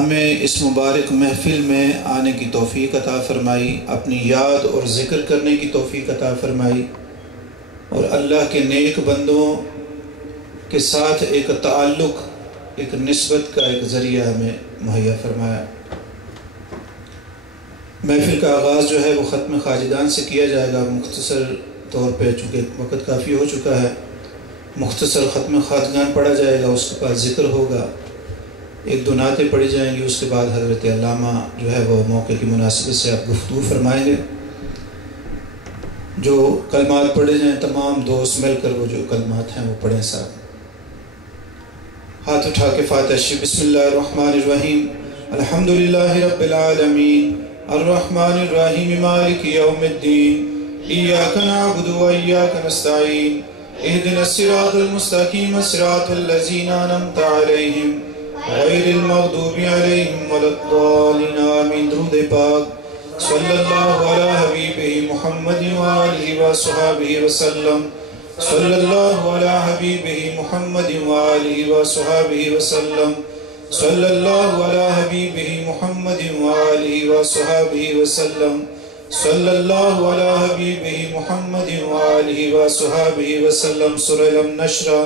ہمیں اس مبارک محفل میں آنے کی توفیق عطا فرمائی، اپنی یاد اور ذکر کرنے کی توفیق عطا فرمائی، اور اللہ کے نیک بندوں کے ساتھ ایک تعلق، ایک نسبت کا ایک ذریعہ ہمیں مہیا فرمایا۔ محفل کا آغاز جو ہے وہ ختم خواجگان سے کیا جائے گا مختصر طور پہ، چونکہ وقت کافی ہو چکا ہے۔ مختصر ختم خواجگان پڑھا جائے گا، اس کے بعد ذکر ہوگا، ایک دو نعتیں پڑھی جائیں گی، اس کے بعد حضرت علامہ جو ہے وہ موقع کی مناسبت سے آپ گفتگو فرمائیں گے۔ جو کلمات پڑھے جائیں تمام دوست مل کر وہ جو کلمات ہیں وہ پڑھیں صاحب۔ ہاتھ اٹھا کے فاتحہ شریف۔ بسم اللہ الرحمن الرحیم، الحمدللہ رب العالمین، الرحمن الرحیم، مالک یوم الدین، ایاک نعبد و ایاک نستعین، اہدنا الصراط المستقیم، صراط الذین انعمت علیہم غیر المغضوب علیہم ولا الضالین، آمین۔ درود پاک صلی اللہ علی حبیبہ محمد وآلہ وصحبہ وسلم، صلی اللہ علی حبیبہ محمد وآلہ وصحبہ وسلم، صلی اللہ علی حبیبہ محمد وآلہ وصحبہ وسلم، صلی اللہ علی حبیبہ محمد وآلہ وصحبہ وسلم۔ سورہ لم نشرح،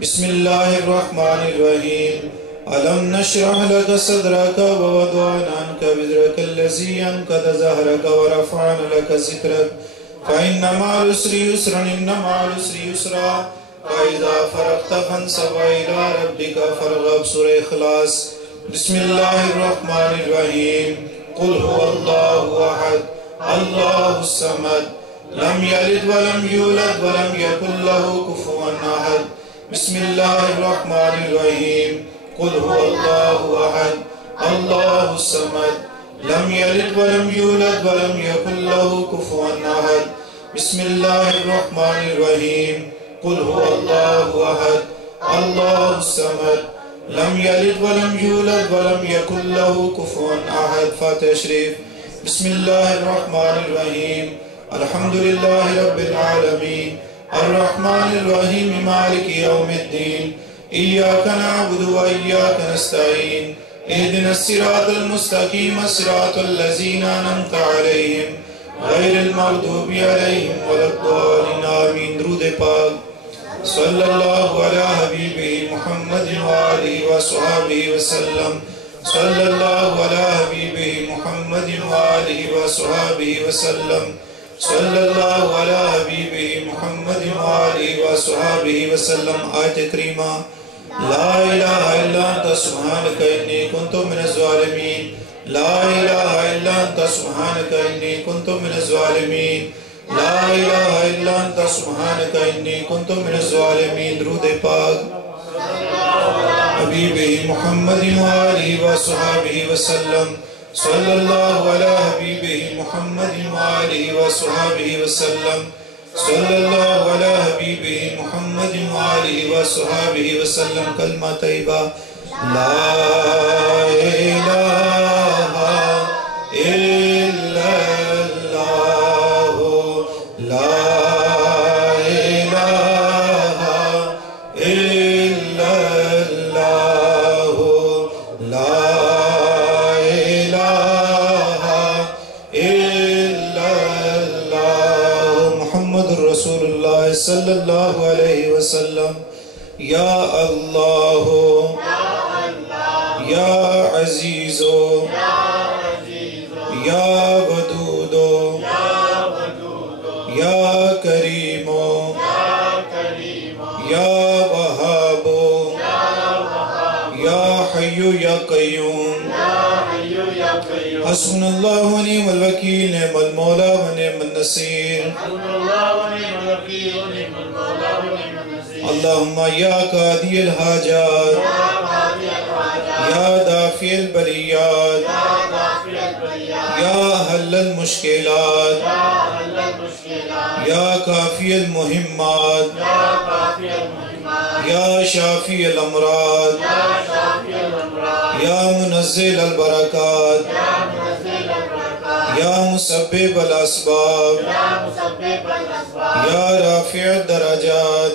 بسم اللہ الرحمن الرحیم، ألم نشرح لك صدرك ووضعنا عنك وزرك الذي أنقض ظهرك ورفعنا لك ذكرك فإن مع العسر يسرا إن مع العسر يسرا فإذا فرغت فانصب إلى ربك فارغب۔ سورہ اخلاص۔ بسم اللہ الرحمن الرحیم، قل هو الله أحد الله الصمد لم يلد ولم يولد ولم يكن له كفوا أحد۔ بسم اللہ الرحمن الرحیم، قل هو الله أحد الله الصمد لم يلد ولم يولد ولم يكن له كفوا أحد۔ بسم الله الرحمن الرحيم، قل هو الله أحد الله الصمد لم يلد ولم يولد ولم يكن له كفوا أحد۔ فاتحہ شریف۔ بسم الله الرحمن الرحيم، الحمد لله رب العالمين، الرحمن الرحيم، مالك يوم الدين، إياك نعبد وإياك نستعين، اهدنا الصراط المستقيم، صراط الذين أنعمت عليهم غير المغضوب عليهم ولا الضالين، آمين۔ درود پاک صلی اللہ علی حبیبہ محمد وآلہ وصحبہ وسلم، صلی اللہ علی حبیبہ محمد وآلہ وصحبہ وسلم، صلی اللہ علی حبیبہ محمد وآلہ وصحبہ وسلم۔ آیت کریمہ۔ لا الہ الا انت سبحانک انی کنت من الظالمین، لا الہ الا انت سبحانک انی کنت من الظالمین، لا الہ الا انت سبحانک انی کنت من الظالمین۔ درود پاک حبیب محمد وآلہ وصحبہ وسلم، صلی اللہ علی حبیب محمد وآلہ وصحبہ وسلم، صلی اللہ علی حبیبہ محمد وآلہ وصحبہ وسلم۔ کلمہ طیبہ۔ لا الہ الا اللہ، لا الہ الا اللہ، لا الہ الا اللہ، محمد رسول اللہ صلی اللہ علیہ وسلم۔ یا اللہ، یا عزیز، یا ودود، یا کریم، یا وہاب، یا حی یا قیوم، حسبنا اللہ و نعم الوکیل، نعم المولا و نعم النصیر۔ اللہم یا قاضی الحاجات، یا دافع البلیات، یا حل المشکلات، یا کافی المہمات، یا شافی الامراض، یا منزل البرکات، یا مسبب الاسباب، یا رافع الدرجات،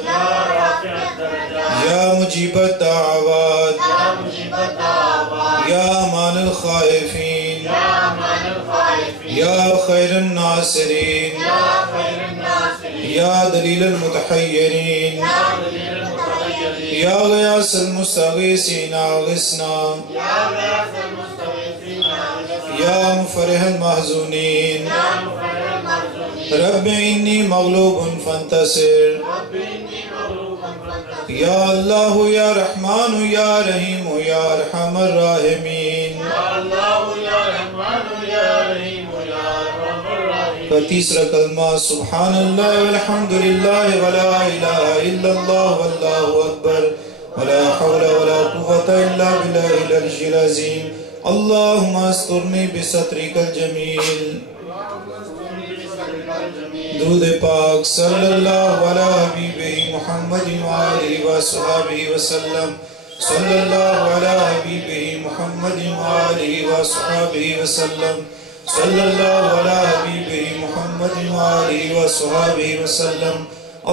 یا مجیب الدعوات، یا الخائفين يا خير الناصرين يا دليل المتحيرين يا غياث المستغيثين أغثنا يا مفرح المحزونين رب إني مغلوب فانتصر يا الله يا رحمن يا رحيم يا أرحم الراحمين تیسرا کلمہ سبحان اللہ والحمد للہ ولا الہ الا اللہ واللہ اکبر ولا حول ولا قوة الا باللہ العلی العظیم اللہم استرنی بسترک الجمیل درود پاک صلی اللہ علیہ حبیبہ محمد وآلہ وصحبہ وسلم صلی اللہ علیہ حبیبہ محمد وآلہ وصحبہ وسلم صلی اللہ علیہ حبیبہ محمد وآلہ وصحبہ وسلم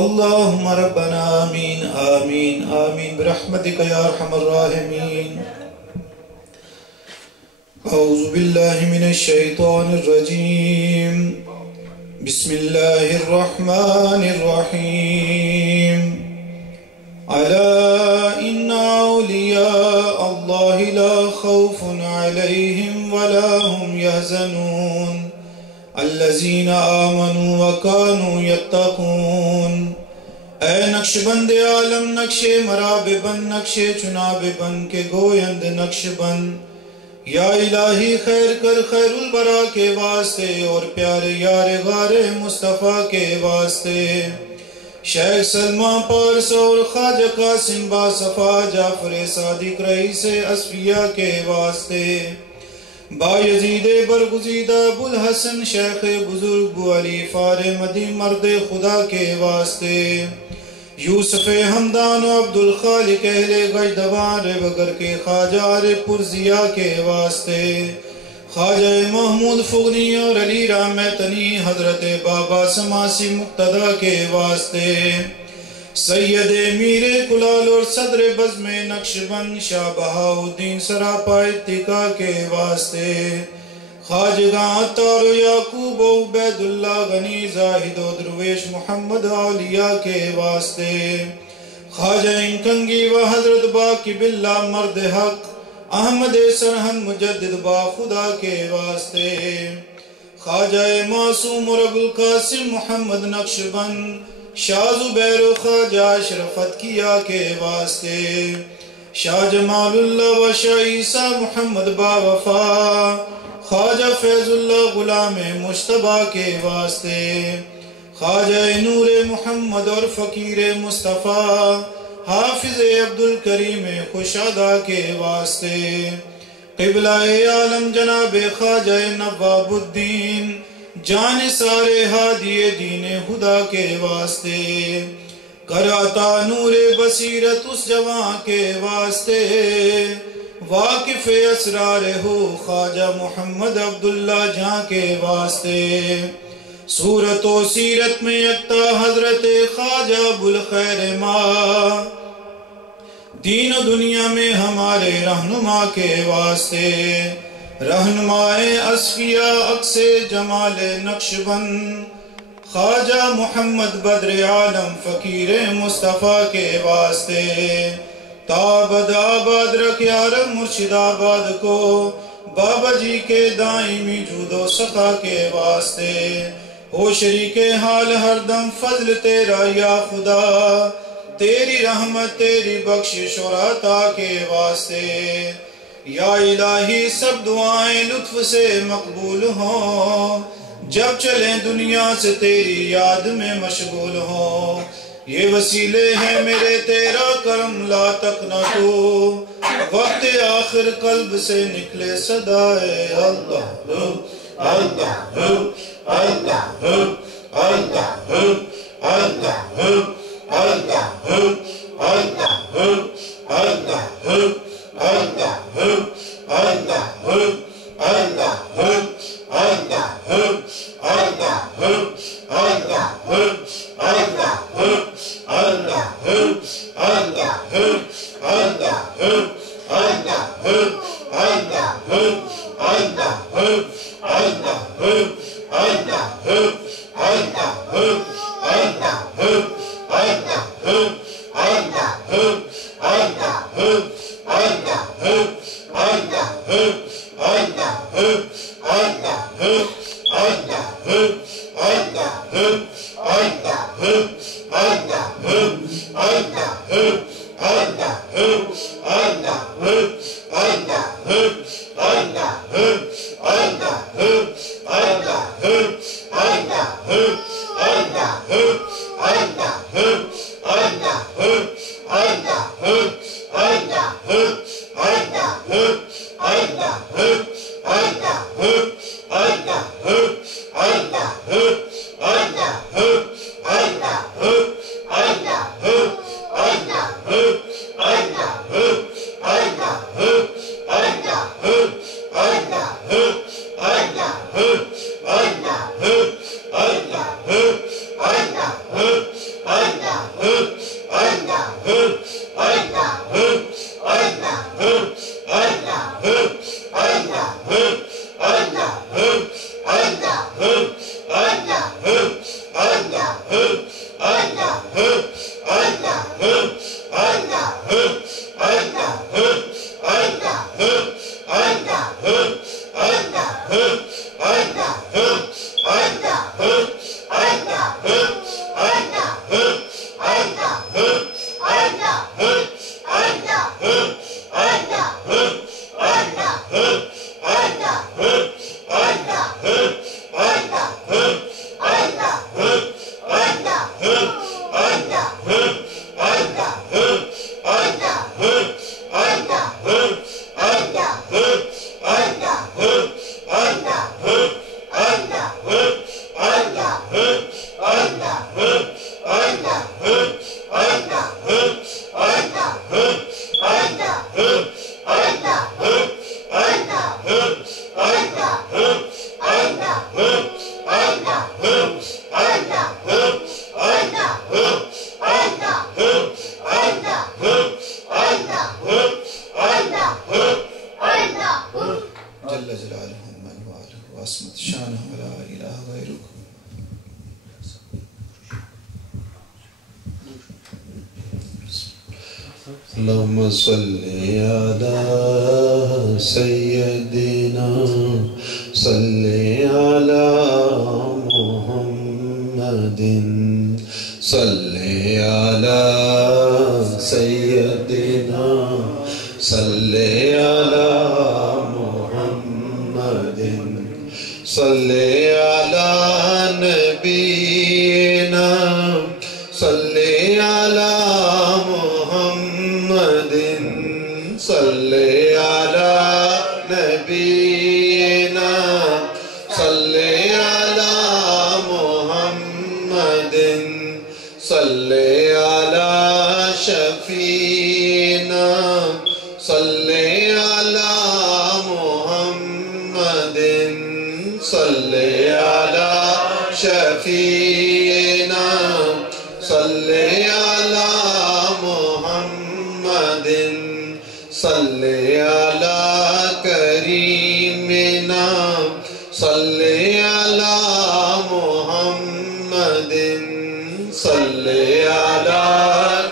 اللہم ربنا آمین آمین آمین برحمتک یا ارحم الراحمین اعوذ باللہ من الشیطان الرجیم بسم اللہ الرحمن الرحیم الا ان اولیاء اللہ لا خوف علیہم ولا هم يحزنون الذين آمنوا وكانوا يتقون اے نقش بند عالم نقش مراب بند نقش چناب بند کے گویند نقش بند یا الہی خیر کر خیر البرا کے واسطے اور پیارے یار غار مصطفیٰ کے واسطے شیخ سلمان پارس اور خواجہ قاسم باصفا جعفر صادق رئیس اصفیاء کے واسطے بایزید برگزیدہ ابوالحسن شیخ بزرگ بو علی فار مدی مرد خدا کے واسطے یوسف حمدان و عبدالخالق اہل گجدوان بگر کے خواجہ پرزیا کے واسطے خواجہ محمود فغنی اور علی رحمتنی حضرت بابا سماسی مقتدہ کے واسطے سید میر کلال اور صدر بزم نقشبند شاہ بہاؤدین سراپا اتقا کے واسطے خواجگاں عطار و یعقوب و عبید اللہ غنی زاہد و درویش محمد اولیاء کے واسطے خواجہ انکنگی و حضرت باقی باللہ مرد حق احمد سرہن مجدد با خدا کے واسطے خواجہ معصوم اور ابوالقاسم محمد نقشبند شاہ زبیر و خواجہ اشرفت کیا کے واسطے شاہ جمال اللہ و شاہ عیسیٰ محمد با وفا خواجہ فیض اللہ غلام مشتبہ کے واسطے خواجہ نور محمد اور فقیر مصطفیٰ حافظ عبدالکریم خوشادہ کے واسطے قبلہ عالم جناب خواجہ نواب الدین جان سارے ہادی دین خدا کے واسطے کراتا نور بصیرت اس جوان کے واسطے واقف اسرار ہو خواجہ محمد عبداللہ جہاں کے واسطے صورت و سیرت میں یکتا حضرت خواجہ ابوالخیر ماں دین و دنیا میں ہمارے رہنما کے واسطے رہنمائے اصفیاء عکس جمال نقشبند خواجہ محمد بدر عالم فقیر مصطفیٰ کے واسطے تابد آباد رکھ یارم مرشد آباد کو بابا جی کے دائمی جود و سخا کے واسطے ہو شریک حال ہر دم فضل تیرا یا خدا تیری رحمت تیری بخشش اور عطا کے واسطے یا الہی سب دعائیں لطف سے مقبول ہوں جب چلیں دنیا سے تیری یاد میں مشغول ہوں یہ وسیلے ہیں میرے تیرا کرم لا تقنطو وقت آخر قلب سے نکلے صدائے اللہ اللہ اللہ اللہ اللہ اللہ Allah اللهم صل على سيدنا صل على محمد صل على سيدنا صل على محمد صل على نبينا صل على محمد صل على نبينا صل على محمد صل على شفينا صل على محمد صل على شفينا صل على محمد صل على كريمنا صل على محمد صل على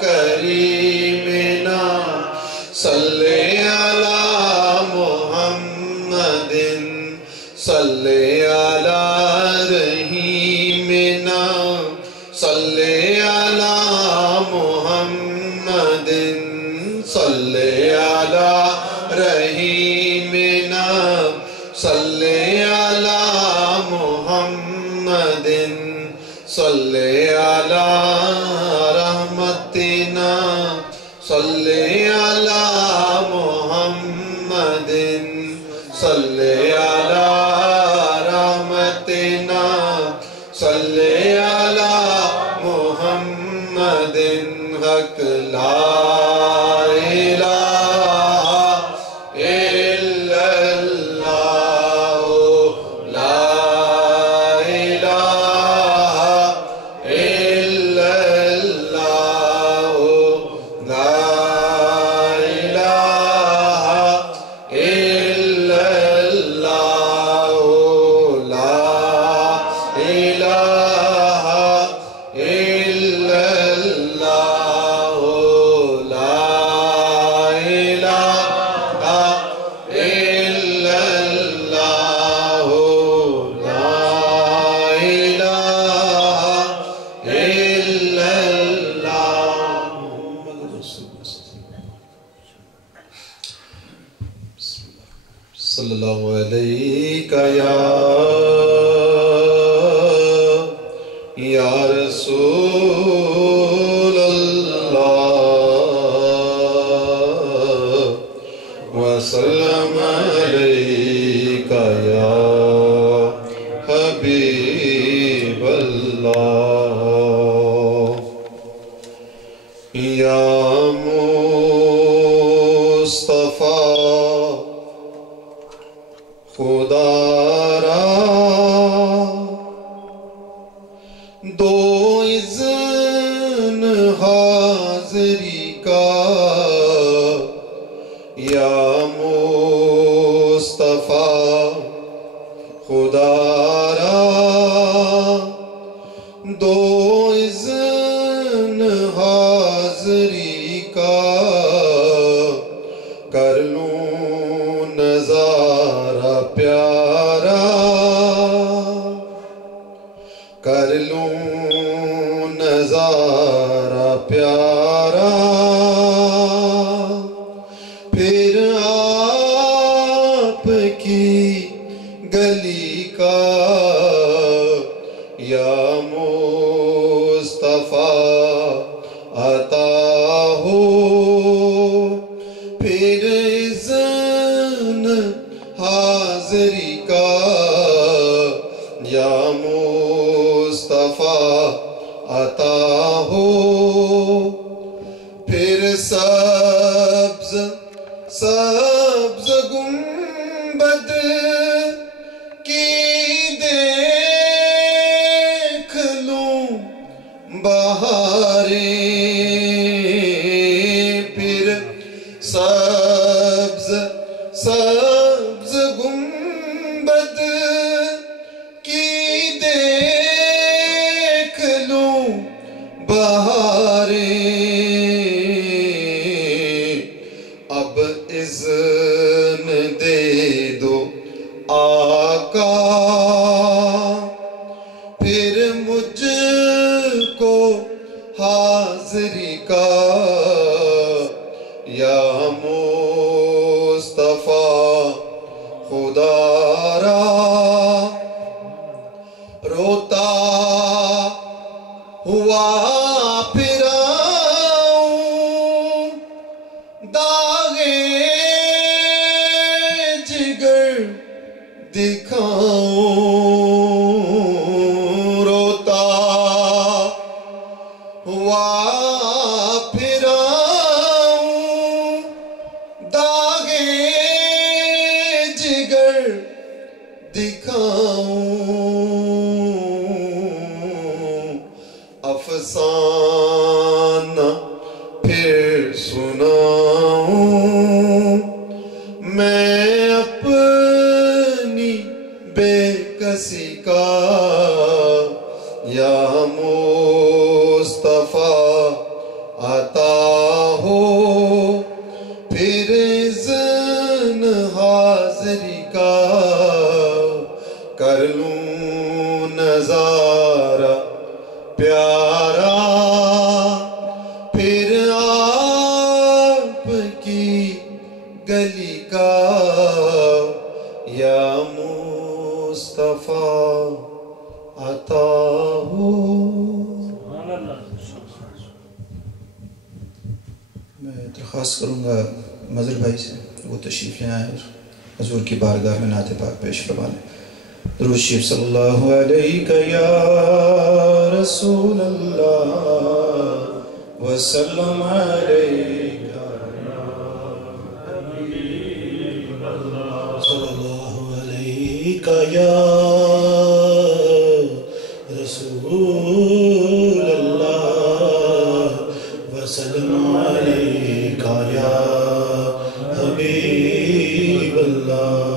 كريمنا صل على محمد صل على رحيمنا صل على محمد صل على رحيمنا صل على محمد صل على رحمتنا صل على محمد صل على رحمتنا صل على محمد حق لا الہ الا اللہ لا الہ الا اللہ لا الہ الا صلی اللہ علیہ یا رسول اللہ وسلم علیک یا حبیب اللہ یا مصطفیٰ خدا را دو اذن حاضری کا یا مصطفیٰ خدا را دو اذن حاضری کا کر لوں نظارہ پیارا کر لوں نظارہ پیارا پھر آپ کی گلی کا یا مصطفیٰ عطا ہو پھر اذن حاضری کا یا مصطفیٰ عطا ہو پھر سبز سبز گنبد کی دیکھ لوں بہاریں پھر سبز سبز گنبد کی دیکھ لوں بہاریں اب اذن دے دو آقا پھر مجھ کو حاضری کا یا مصطفیٰ خدا را روتا ہوا پھراؤں داغے جگر دکھاؤں روتا ہوا پھراؤں داغے جگر دکھاؤں افسانہ پھر سناؤں میں اپنی بے کسی کا یا مصطفیٰ عطا ہو پھر اذن حاضری کا کر لوں نظارہ پیارا پھر آپ کی گلی کا یا مصطفیٰ عطا ہو میں درخواست کروں گا مظہر بھائی سے وہ تشریف لے آئیں اور حضور کی بارگاہ میں نعت پاک پیش فرما لیں درود شریف صلی اللہ علیہ یا رسول اللہ وسلم علیک صلی اللہ علیہ یا رسول اللہ وسلم علیک یا حبیب اللہ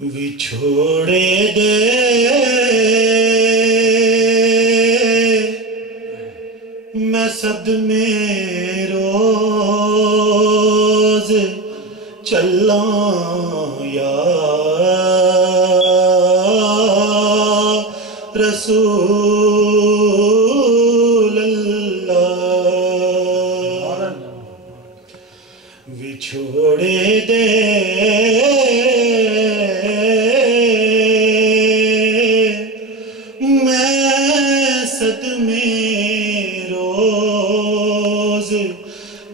وچھوڑے دے میں صدمے روز چلاں یا رسول اللہ چھوڑے دے میں صدمے روز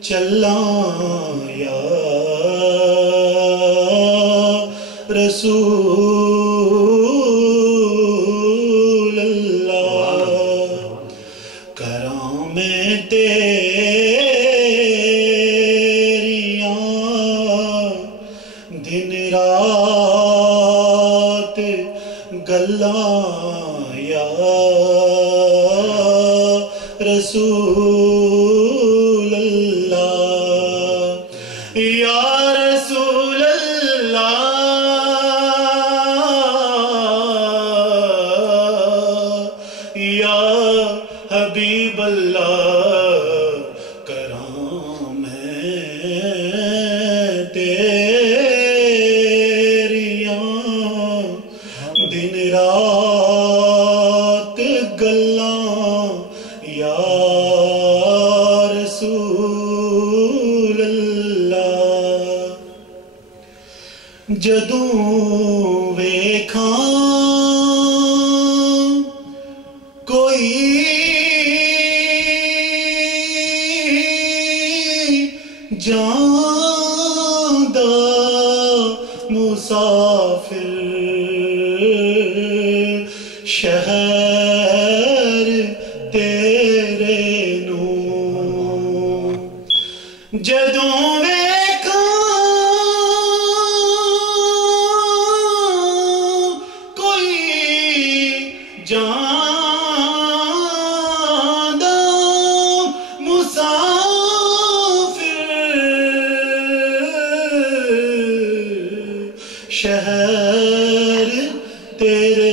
چلاں یا رسول اللہ کراں میں دن رات گلاں یا رسول اللہ یا رسول اللہ یا حبیب اللہ کراں میں دن رات گلاں یا رسول اللہ جدوں ویکھاں کوئی جاندہ مسافر شہر تیرے نوں جدوں ویکھاں کوئی جاندہ مسافر شہر تیرے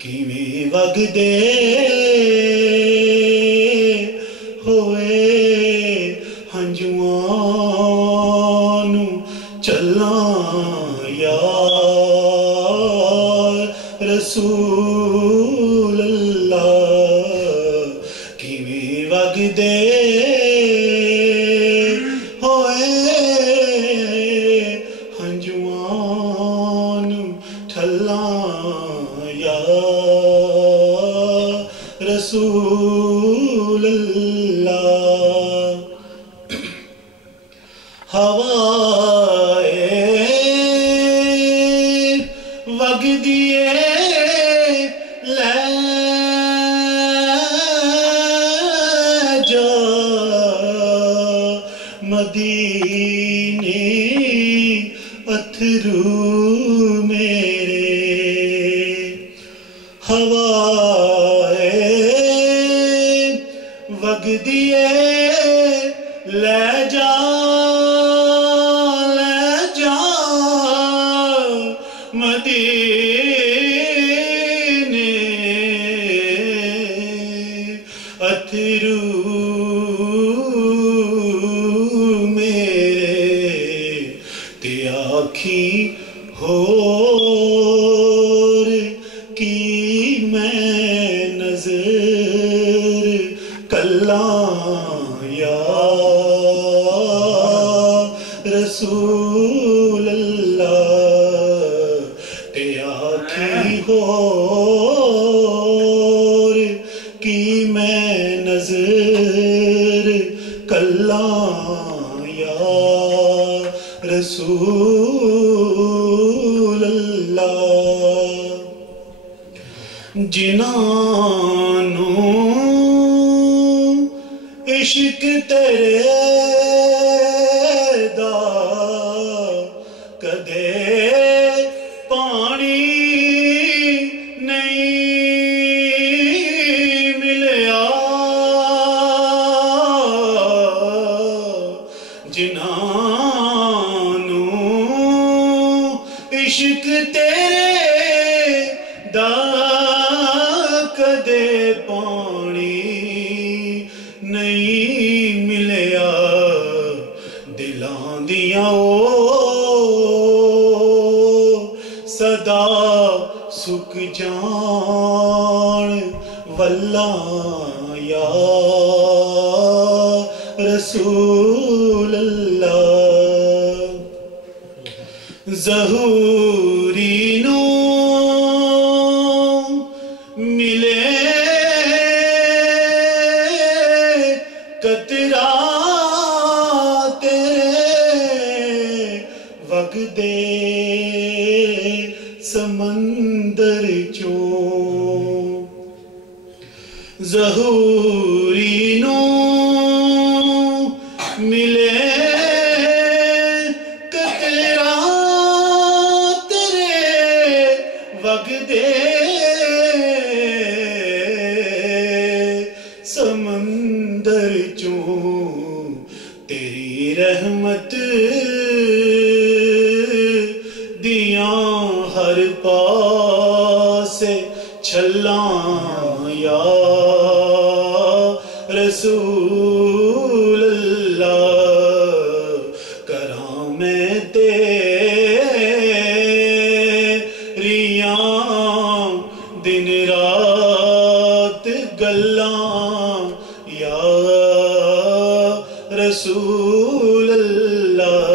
کیویں وگدے ہوئے ہنجواں نوں چلاں یا رسول اللہ کیویں وگدے ہوئے ہنجواں نوں ٹھلاں یا رسول اللہ ہوائے وگدیے لے جا مدینے اتھرو میرے ہوائے وگدیے لے جا مدینے اتھرو میرے تے آکھی ہور کی میں نظر کلاں یا رسول اللہ تے آکھی ہور کی میں نظر کلاں یا رسول اللہ جنہاں نوں عشق تیرے دا کدے پانی نہیں ملیا جنہاں نوں عشق تیرے دا کدے پانی نہیں ملیا دلاں دیاں صدا سک جان واللہ یا رسول رسول اللہ ظہوری نو ملے قطرہ تیرے وقت سمندر چوں ظہوری نو ملے قطرہ تیرے وقت سمندر چوں تیری رحمت دیاں ہر پاس چھلاں یا رسول اللہ کراں میں تیریاں دن رات گلاں یا رسول اللہ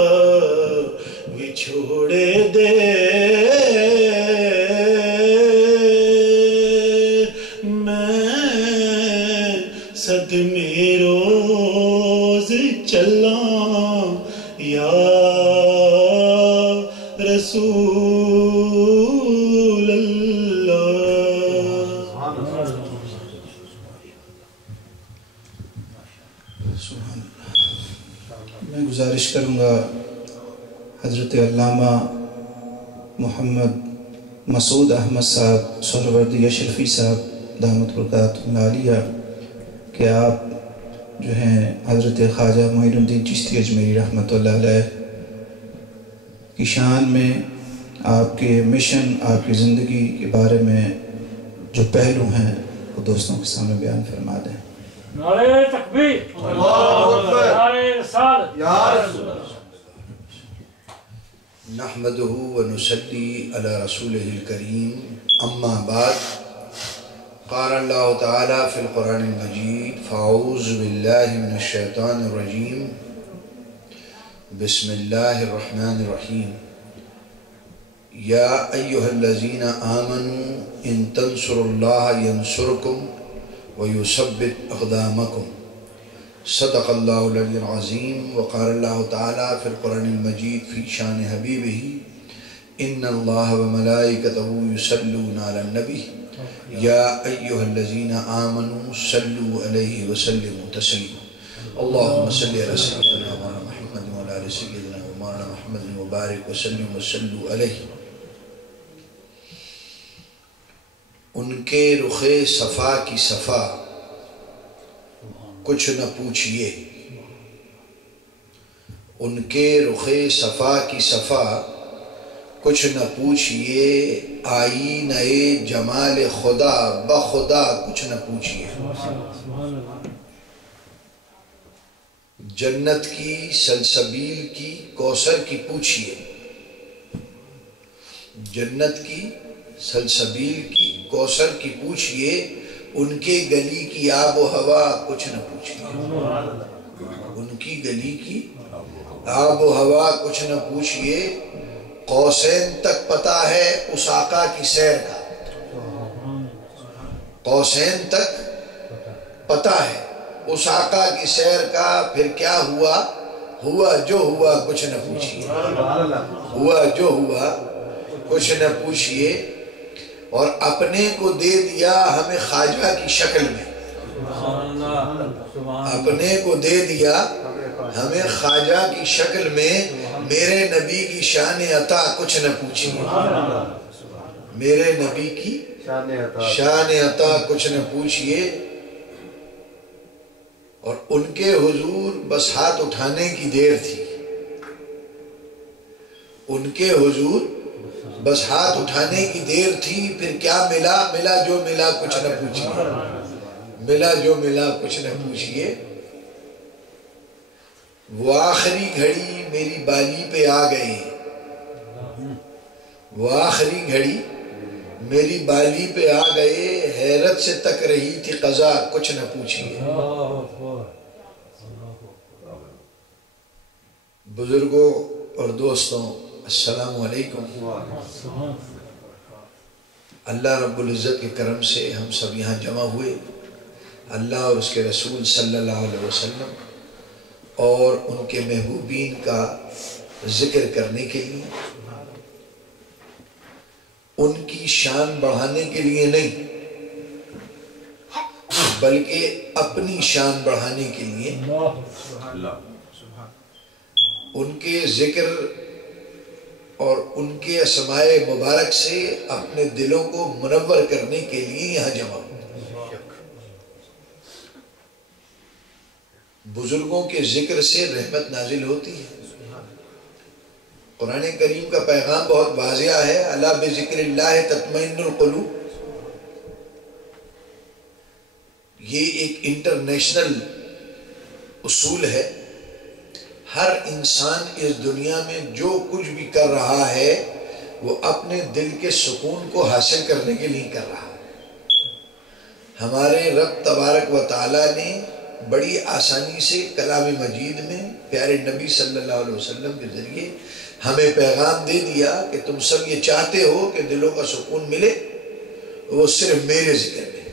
وچھوڑے دے صدمے روز چلاں یا رسول اللہ میں گزارش کروں گا حضرت علامہ محمد مسعود احمد صاحب سہروردی اشرفی صاحب دامت برکاتہ العالیہ کہ آپ جو ہیں حضرت خواجہ معین الدین چشتی اجمیری رحمۃ اللہ علیہ کی شان میں آپ کے مشن آپ کی زندگی کے بارے میں جو پہلو ہیں وہ دوستوں کے سامنے بیان فرما دیں۔ نعرہ تکبیر، اللہ اکبر، نعرہ رسالت، یا رسول اللہ۔ نحمده ونصلی علی رسولہ الکریم اما بعد قال اللہ تعالی فی القرآن المجید فاعوذ باللہ من الشیطان الرجیم بسم اللہ الرحمن الرحیم یا ایہا الذین آمنوا ان تنصروا اللہ ینصرکم ویثبت اقدامکم صدق اللہ العلی العظیم وقال اللہ تعالی فی القرآن المجید فی شان حبیبہ ان اللہ وملائکتہ یصلون علی النبی یا ایہا الذین آمنوا صلوا علیہ وسلموا تسلیما اللہم صلی علی سیدنا مولانا محمد وعلی آل سیدنا مولانا محمد وبارک وسلم وصلوا علیہ۔ ان کے رخ صفا کی صفا کچھ نہ پوچھئے، ان کے رخ صفا کی صفا کچھ نہ پوچھئے، آئینہ جمال خدا بخدا کچھ نہ پوچھئے۔ جنت کی سلسبیل کی کوثر کی پوچھئے، جنت کی سلسبیل کی کوثر کی پوچھئے، ان کے گلی کی آب و ہوا کچھ نہ پوچھئے، ان کی گلی کی آب و ہوا کچھ نہ پوچھئے، قوسین تک پتہ ہے اس آقا کی سیر کا، قوسین تک پتہ ہے اس آقا کی سیر کا، پھر کیا ہوا؟ ہوا جو ہوا کچھ نہ پوچھئے، ہوا جو ہوا کچھ نہ پوچھئے، اور اپنے کو دے دیا ہمیں خواجہ کی شکل میں، اپنے کو دے دیا ہمیں خواجہ کی شکل میں، میرے نبی کی شان عطا کچھ نہ پوچھئے، میرے نبی کی شان عطا کچھ نہ پوچھئے، اور ان کے حضور بس ہاتھ اٹھانے کی دیر تھی، ان کے حضور بس ہاتھ اٹھانے کی دیر تھی، پھر کیا ملا؟ ملا جو ملا کچھ نہ پوچھئے، ملا جو ملا کچھ نہ پوچھئے، وہ آخری گھڑی میری بالی پہ آ گئے، وہ آخری گھڑی میری بالی پہ آ گئے، حیرت سے تک رہی تھی قضا کچھ نہ پوچھئے، بزرگوں اور دوستوں، السلام علیکم۔ اللہ رب العزت کے کرم سے ہم سب یہاں جمع ہوئے اللہ اور اس کے رسول صلی اللہ علیہ وسلم اور ان کے محبوبین کا ذکر کرنے کے لیے، ان کی شان بڑھانے کے لیے نہیں بلکہ اپنی شان بڑھانے کے لیے، ان کے ذکر اور ان کے اسماء مبارک سے اپنے دلوں کو منور کرنے کے لیے یہاں جمع ہو۔ بزرگوں کے ذکر سے رحمت نازل ہوتی ہے۔ قرآن کریم کا پیغام بہت واضح ہے، الا بذکر اللہ تطمئن القلوب۔ یہ ایک انٹرنیشنل اصول ہے۔ ہر انسان اس دنیا میں جو کچھ بھی کر رہا ہے وہ اپنے دل کے سکون کو حاصل کرنے کے لیے کر رہا ہے۔ ہمارے رب تبارک و تعالیٰ نے بڑی آسانی سے کلام مجید میں پیارے نبی صلی اللہ علیہ وسلم کے ذریعے ہمیں پیغام دے دیا کہ تم سب یہ چاہتے ہو کہ دلوں کا سکون ملے، وہ صرف میرے ذکر میں،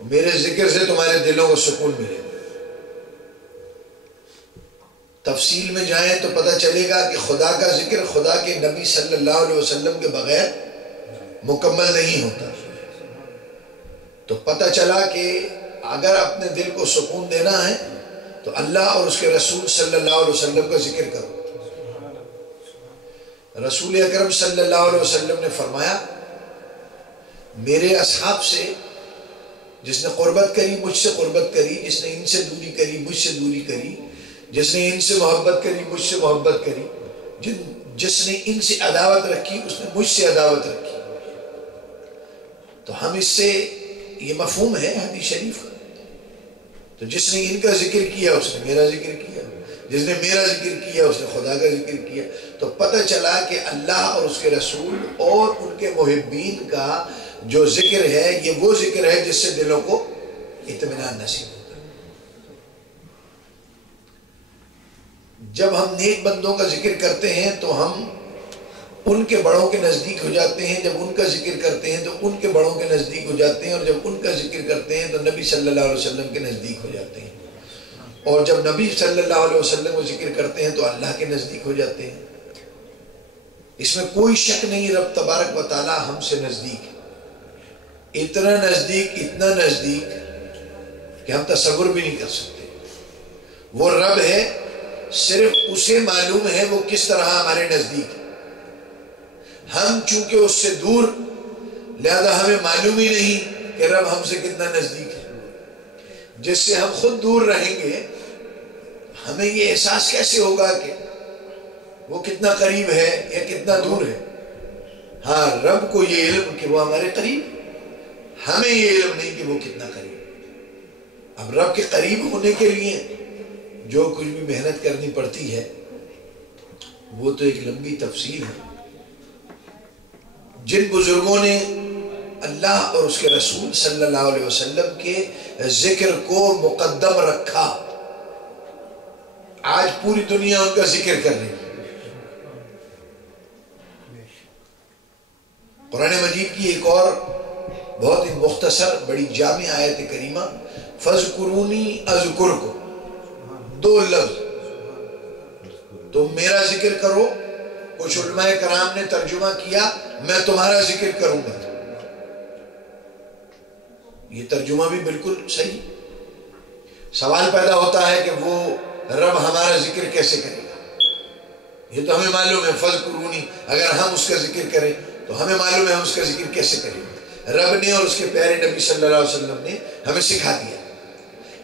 میرے ذکر سے تمہارے دلوں کو سکون ملے۔ تفصیل میں جائیں تو پتہ چلے گا کہ خدا کا ذکر خدا کے نبی صلی اللہ علیہ وسلم کے بغیر مکمل نہیں ہوتا۔ تو پتہ چلا کہ اگر اپنے دل کو سکون دینا ہے تو اللہ اور اس کے رسول صلی اللہ علیہ وسلم کا ذکر کرو۔ رسول اکرم صلی اللہ علیہ وسلم نے فرمایا، میرے اصحاب سے جس نے قربت کری مجھ سے قربت کری، جس نے ان سے دوری کری مجھ سے دوری کری، جس نے ان سے محبت کری مجھ سے محبت کری، جس نے ان سے عداوت رکھی اس نے مجھ سے عداوت رکھی۔ تو ہم اس سے یہ مفہوم ہے حدیث شریف کا، تو جس نے ان کا ذکر کیا اس نے میرا ذکر کیا، جس نے میرا ذکر کیا اس نے خدا کا ذکر کیا۔ تو پتہ چلا کہ اللہ اور اس کے رسول اور ان کے محبین کا جو ذکر ہے یہ وہ ذکر ہے جس سے دلوں کو اطمینان نصیب ہوتا ہے۔ جب ہم نیک بندوں کا ذکر کرتے ہیں تو ہم ان کے بڑوں کے نزدیک ہو جاتے ہیں، جب ان کا ذکر کرتے ہیں تو ان کے بڑوں کے نزدیک ہو جاتے ہیں، اور جب ان کا ذکر کرتے ہیں تو نبی صلی اللہ علیہ وسلم کے نزدیک ہو جاتے ہیں، اور جب نبی صلی اللہ علیہ وسلم کو ذکر کرتے ہیں تو اللہ کے نزدیک ہو جاتے ہیں۔ اس میں کوئی شک نہیں، رب تبارک و تعالی ہم سے نزدیک ہے، اتنا نزدیک کہ ہم تصور بھی نہیں کر سکتے۔ وہ رب ہے، صرف اسے معلوم ہے وہ کس طرح ہمارے نزدیک ہے۔ ہم چونکہ اس سے دور، لہذا ہمیں معلوم ہی نہیں کہ رب ہم سے کتنا نزدیک ہے۔ جس سے ہم خود دور رہیں گے ہمیں یہ احساس کیسے ہوگا کہ وہ کتنا قریب ہے یا کتنا دور ہے؟ ہاں، رب کو یہ علم کہ وہ ہمارے قریب، ہمیں یہ علم نہیں کہ وہ کتنا قریب۔ اب رب کے قریب ہونے کے لیے جو کچھ بھی محنت کرنی پڑتی ہے وہ تو ایک لمبی تفصیل ہے۔ جن بزرگوں نے اللہ اور اس کے رسول صلی اللہ علیہ وسلم کے ذکر کو مقدم رکھا، آج پوری دنیا ان کا ذکر کر رہی ہے۔ قرآن مجید کی ایک اور بہت ہی مختصر بڑی جامع آیت کریمہ، فَاذْكُرُونِي أَذْكُرْكُمْ، 2 لفظ، تم میرا ذکر کرو۔ کچھ علماء کرام نے ترجمہ کیا میں تمہارا ذکر کروں گا۔ یہ ترجمہ بھی بالکل صحیح۔ سوال پیدا ہوتا ہے کہ وہ رب ہمارا ذکر کیسے کرے گا؟ یہ تو ہمیں معلوم ہے، فَاذْكُرُونِي، اگر ہم اس کا ذکر کریں تو ہمیں معلوم ہے ہم اس کا ذکر کیسے کریں گے۔ رب نے اور اس کے پیارے نبی صلی اللہ علیہ وسلم نے ہمیں سکھا دیا،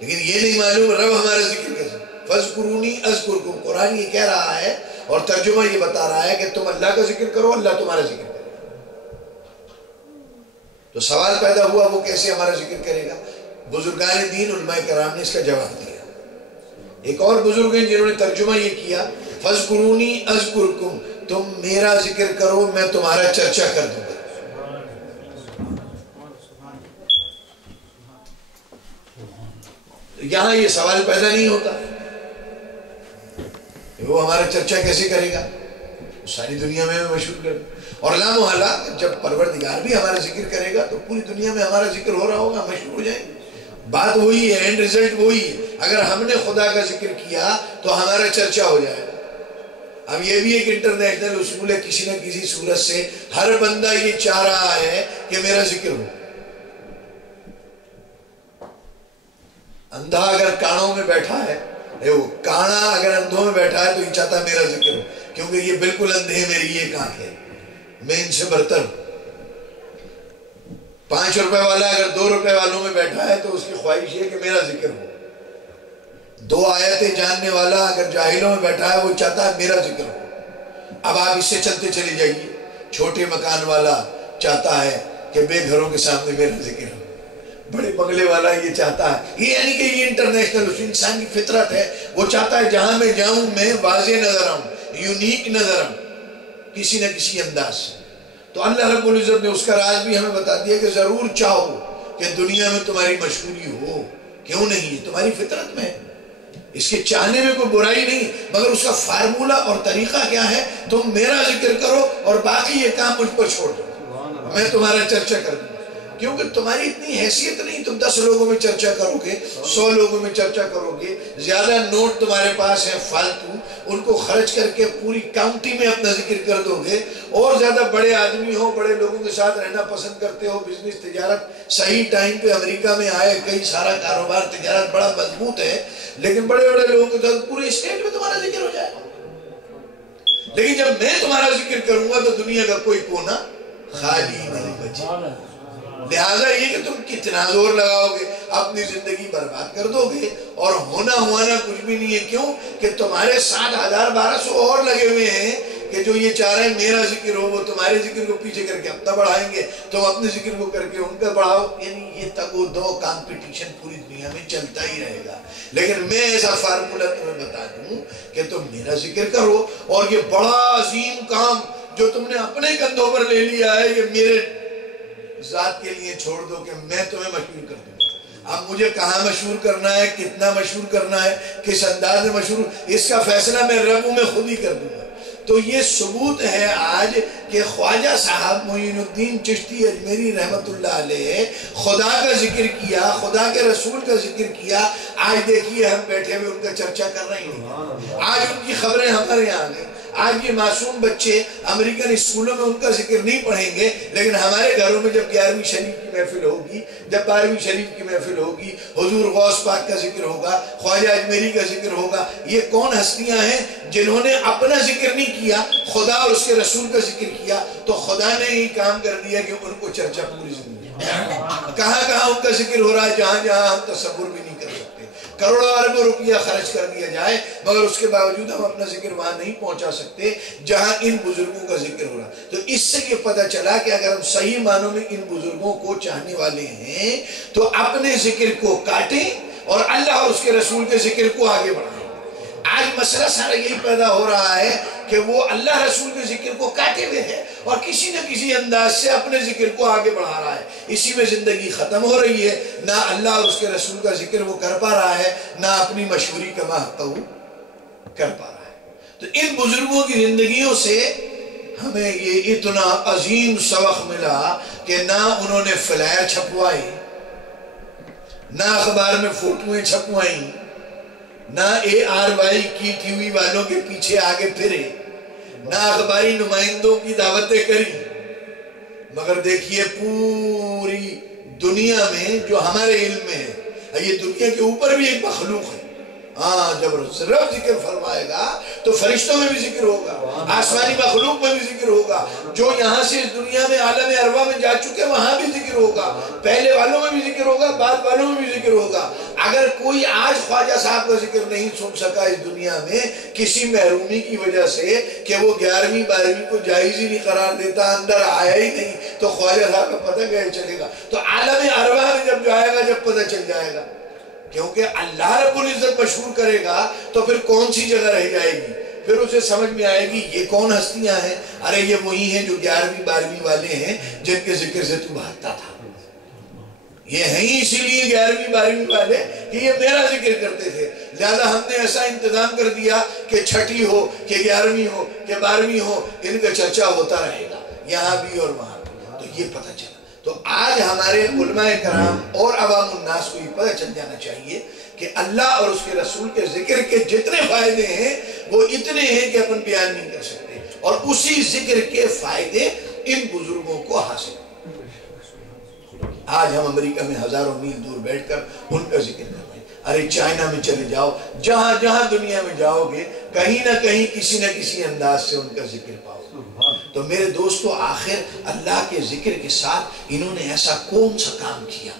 لیکن یہ نہیں معلوم رب ہمارا ذکر کیسے۔ فَاذْكُرُونِي أَذْكُرْكُمْ، قرآن یہ کہہ رہا ہے اور ترجمہ یہ بتا رہا ہے کہ تم اللہ کا ذکر کرو، اللہ تمہارا ذکر کرے۔ تو سوال پیدا ہوا وہ کیسے ہمارا ذکر کرے گا؟ بزرگان دین علماء کرام نے اس کا جواب دیا۔ ایک اور بزرگ ہیں جنہوں نے ترجمہ یہ کیا، فَاذْكُرُونِي أَذْكُرْكُمْ، تم میرا ذکر کرو میں تمہارا چرچا کر دوں گا۔ یہاں یہ سوال پیدا نہیں ہوتا کہ وہ ہمارا چرچا کیسے کرے گا؟ ساری دنیا میں مشہور کر دے. اور لا محالہ جب پروردگار بھی ہمارا ذکر کرے گا تو پوری دنیا میں ہمارا ذکر ہو رہا ہوگا، مشہور ہو جائیں گے. بات وہی ہے، اینڈ ریزلٹ وہی ہے. اگر ہم نے خدا کا ذکر کیا تو ہمارا چرچا ہو جائے گا. اب یہ بھی ایک انٹرنیشنل اصول ہے، کسی نہ کسی صورت سے ہر بندہ یہ چاہ رہا ہے کہ میرا ذکر ہو. اندھا اگر کانوں میں بیٹھا ہے، کانا اگر اندھوں میں بیٹھا ہے تو یہ چاہتا ہے میرا ذکر ہو، کیونکہ یہ بالکل اندھے ہیں، میری یہ آنکھ ہے، میں ان سے برتر ہوں. 5 روپے والا اگر 2 روپے والوں میں بیٹھا ہے تو اس کی خواہش ہے کہ میرا ذکر ہو. 2 آیتیں جاننے والا اگر جاہلوں میں بیٹھا ہے وہ چاہتا ہے میرا ذکر ہو. اب آپ اس سے چلتے چلے جائیے، چھوٹے مکان والا چاہتا ہے کہ بے گھروں کے سامنے میرا ذکر ہو، بڑے بنگلے والا یہ چاہتا ہے. یہ یعنی کہ یہ انٹرنیشنل انسان کی فطرت ہے، وہ چاہتا ہے جہاں میں جاؤں میں واضح نظر آؤں، یونیک نظر آؤں کسی نہ کسی انداز سے. تو اللہ رب العزت نے اس کا راز بھی ہمیں بتا دیا کہ ضرور چاہو کہ دنیا میں تمہاری مشہوری ہو، کیوں نہیں ہے، تمہاری فطرت میں. اس کے چاہنے میں کوئی برائی نہیں، مگر اس کا فارمولہ اور طریقہ کیا ہے؟ تم میرا ذکر کرو اور باقی یہ کام مجھ پر چھوڑ دو، میں تمہارا چرچا کر دوں. کیونکہ تمہاری اتنی حیثیت نہیں، تم 10 لوگوں میں چرچا کرو گے، 100 لوگوں میں چرچا کرو گے، زیادہ نوٹ تمہارے پاس ہیں فالتو، ان کو خرچ کر کے پوری کاؤنٹی میں اپنا ذکر کر دو گے. اور زیادہ بڑے آدمی ہو، بڑے لوگوں کے ساتھ رہنا پسند کرتے ہو، بزنس تجارت صحیح ٹائم پہ امریکہ میں آئے، کئی سارا کاروبار تجارت بڑا مضبوط ہے، لیکن بڑے بڑے لوگوں کے ساتھ پورے اسٹیٹ میں تمہارا ذکر ہو جائے گا. لیکن جب میں تمہارا ذکر کروں گا تو دنیا کا کوئی کونا خالی نہیں بچے. لہٰذا یہ کہ تم کتنا زور لگاؤ گے، اپنی زندگی برباد کر دو گے، اور ہونا ہوانا کچھ بھی نہیں ہے. کیوں کہ تمہارے 7,000-1,200 اور لگے ہوئے ہیں کہ جو یہ چاہ رہے ہیں میرا ذکر ہو، وہ تمہارے ذکر کو پیچھے کر کے اپنا بڑھائیں گے، تم اپنے ذکر کو کر کے ان کا بڑھاؤ. یعنی یہ تگ و دو کمپٹیشن پوری دنیا میں چلتا ہی رہے گا. لیکن میں ایسا فارمولہ تمہیں بتا دوں کہ تم میرا ذکر کرو، اور یہ بڑا عظیم کام جو تم نے اپنے کندھوں پر لے لیا ہے یہ میرے ذات کے لیے چھوڑ دو کہ میں تمہیں مشہور کر دوں. اب مجھے کہاں مشہور کرنا ہے، کتنا مشہور کرنا ہے، کس انداز میں مشہور، اس کا فیصلہ میں رب میں خود ہی کر دوں گا. تو یہ ثبوت ہے آج کہ خواجہ صاحب معین الدین چشتی اجمیری رحمت اللہ علیہ خدا کا ذکر کیا، خدا کے رسول کا ذکر کیا. آج دیکھیے ہم بیٹھے ہوئے ان کا چرچا کر رہے ہیں، آج ان کی خبریں ہمارے یہاں گئی. آج یہ معصوم بچے امریکن اسکولوں میں ان کا ذکر نہیں پڑھیں گے، لیکن ہمارے گھروں میں جب 11ویں شریف کی محفل ہوگی، جب 12ویں شریف کی محفل ہوگی، حضور غوث پاک کا ذکر ہوگا، خواجہ اجمیری کا ذکر ہوگا. یہ کون ہستیاں ہیں جنہوں نے اپنا ذکر نہیں کیا، خدا اور اس کے رسول کا ذکر کیا، تو خدا نے ہی کام کر دیا کہ ان کو چرچا پوری زندگی. کہاں کہاں ان کا ذکر ہو رہا ہے جہاں جہاں ہم تصور بھی نہیں کر سکتے. کروڑوں اربوں روپیہ خرچ کر دیا جائے مگر اس کے باوجود ہم اپنا ذکر وہاں نہیں پہنچا سکتے جہاں ان بزرگوں کا ذکر ہو رہا. تو اس سے یہ پتہ چلا کہ اگر ہم صحیح معنوں میں ان بزرگوں کو چاہنے والے ہیں تو اپنے ذکر کو کاٹیں اور اللہ اور اس کے رسول کے ذکر کو آگے بڑھائیں. آج مسئلہ سارا یہی پیدا ہو رہا ہے کہ وہ اللہ رسول کے ذکر کو کاٹے ہوئے ہے اور کسی نہ کسی انداز سے اپنے ذکر کو آگے بڑھا رہا ہے. اسی میں زندگی ختم ہو رہی ہے، نہ اللہ اور اس کے رسول کا ذکر وہ کر پا رہا ہے، نہ اپنی مشہوری کا محتو کر پا رہا ہے. تو ان بزرگوں کی زندگیوں سے ہمیں یہ اتنا عظیم سبق ملا کہ نہ انہوں نے فلائر چھپوائی، نہ اخبار میں فوٹویں چھپوائیں، نہ ARY کی ٹی وی والوں کے پیچھے آگے پھرے، نہ اخباری نمائندوں کی دعوتیں کری. مگر دیکھیے پوری دنیا میں جو ہمارے علم میں ہے، یہ دنیا کے اوپر بھی ایک مخلوق ہے. ہاں جب رب ذکر فرمائے گا تو فرشتوں میں بھی ذکر ہوگا، آسمانی مخلوق میں بھی ذکر ہوگا، جو یہاں سے اس دنیا میں عالم ارواح میں جا چکے وہاں بھی ذکر ہوگا، پہلے والوں میں بھی ذکر ہوگا، بعد والوں میں بھی ذکر ہوگا. اگر کوئی آج خواجہ صاحب کا ذکر نہیں سن سکا اس دنیا میں کسی محرومی کی وجہ سے کہ وہ 11ویں 12ویں کو جائز ہی نہیں قرار دیتا، اندر آیا ہی نہیں، تو خواجہ صاحب کا پتہ کیا چلے گا؟ تو عالم ارواح میں جب جائے گا جب پتہ چل جائے گا. کیونکہ اللہ رب العزت مشہور کرے گا تو پھر کون سی جگہ رہ جائے گی؟ پھر اسے سمجھ میں آئے گی یہ کون ہستیاں ہیں؟ ارے یہ وہی ہیں جو 11ویں 12ویں والے ہیں جن کے ذکر سے تو بھاگتا تھا. یہ ہیں ہی اسی لیے 11ویں 12ویں والے کہ یہ میرا ذکر کرتے تھے، لہذا ہم نے ایسا انتظام کر دیا کہ چھٹی ہو کہ 11ویں ہو کہ 12ویں ہو، ان کا چرچا ہوتا رہے گا یہاں بھی اور وہاں بھی۔ تو یہ پتہ چلا، تو آج ہمارے علماء کرام اور عوام الناس کو یہ پتہ چل جانا چاہیے کہ اللہ اور اس کے رسول کے ذکر کے جتنے فائدے ہیں وہ اتنے ہیں کہ اپن بیان نہیں کر سکتے، اور اسی ذکر کے فائدے ان بزرگوں کو حاصل ہیں۔ آج ہم امریکہ میں ہزاروں میل دور بیٹھ کر ان کا ذکر کر رہے ہیں، ارے چائنا میں چلے جاؤ، جہاں جہاں دنیا میں جاؤ گے کہیں نہ کہیں کسی نہ کسی انداز سے ان کا ذکر پاؤ۔ تو میرے دوستو، آخر اللہ کے ذکر کے ساتھ انہوں نے ایسا کون سا کام کیا؟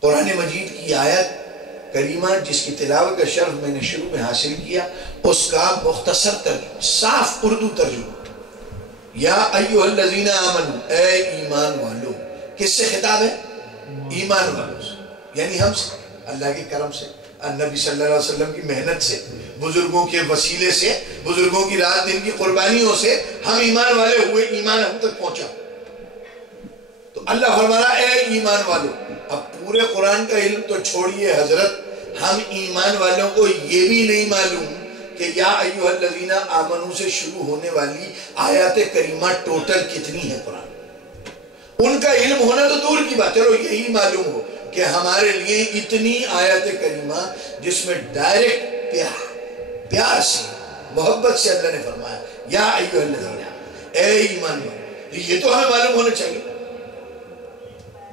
قرآن مجید کی آیت کریمہ جس کی تلاوت کا شرف میں نے شروع میں حاصل کیا، اس کا مختصر ترجمہ، صاف اردو ترجمہ، یا ایھا الذین آمنوا، اے ایمان والو۔ کس سے خطاب ہے؟ ایمان والوں سے، یعنی ہم سے، اللہ کے کرم سے، نبی صلی اللہ علیہ وسلم کی محنت سے، بزرگوں کے وسیلے سے، بزرگوں کی رات دن کی قربانیوں سے ہم ایمان والے ہوئے، ایمان ہم تک پہنچا۔ تو اللہ فرما رہا اے ایمان والو۔ اب پورے قرآن کا علم تو چھوڑیے حضرت، ہم ایمان والوں کو یہ بھی نہیں معلوم کہ یا ایھا الذین آمنوا سے شروع ہونے والی آیات کریمہ ٹوٹل کتنی ہے قرآن۔ ان کا علم ہونا تو دور کی بات ہے، چلو یہی معلوم ہو کہ ہمارے لیے اتنی آیات کریمہ جس میں ڈائریکٹ پیار سے، محبت سے اللہ نے فرمایا یا ایھا الذین، اے ایمان والو، یہ تو ہمیں معلوم ہونا چاہیے۔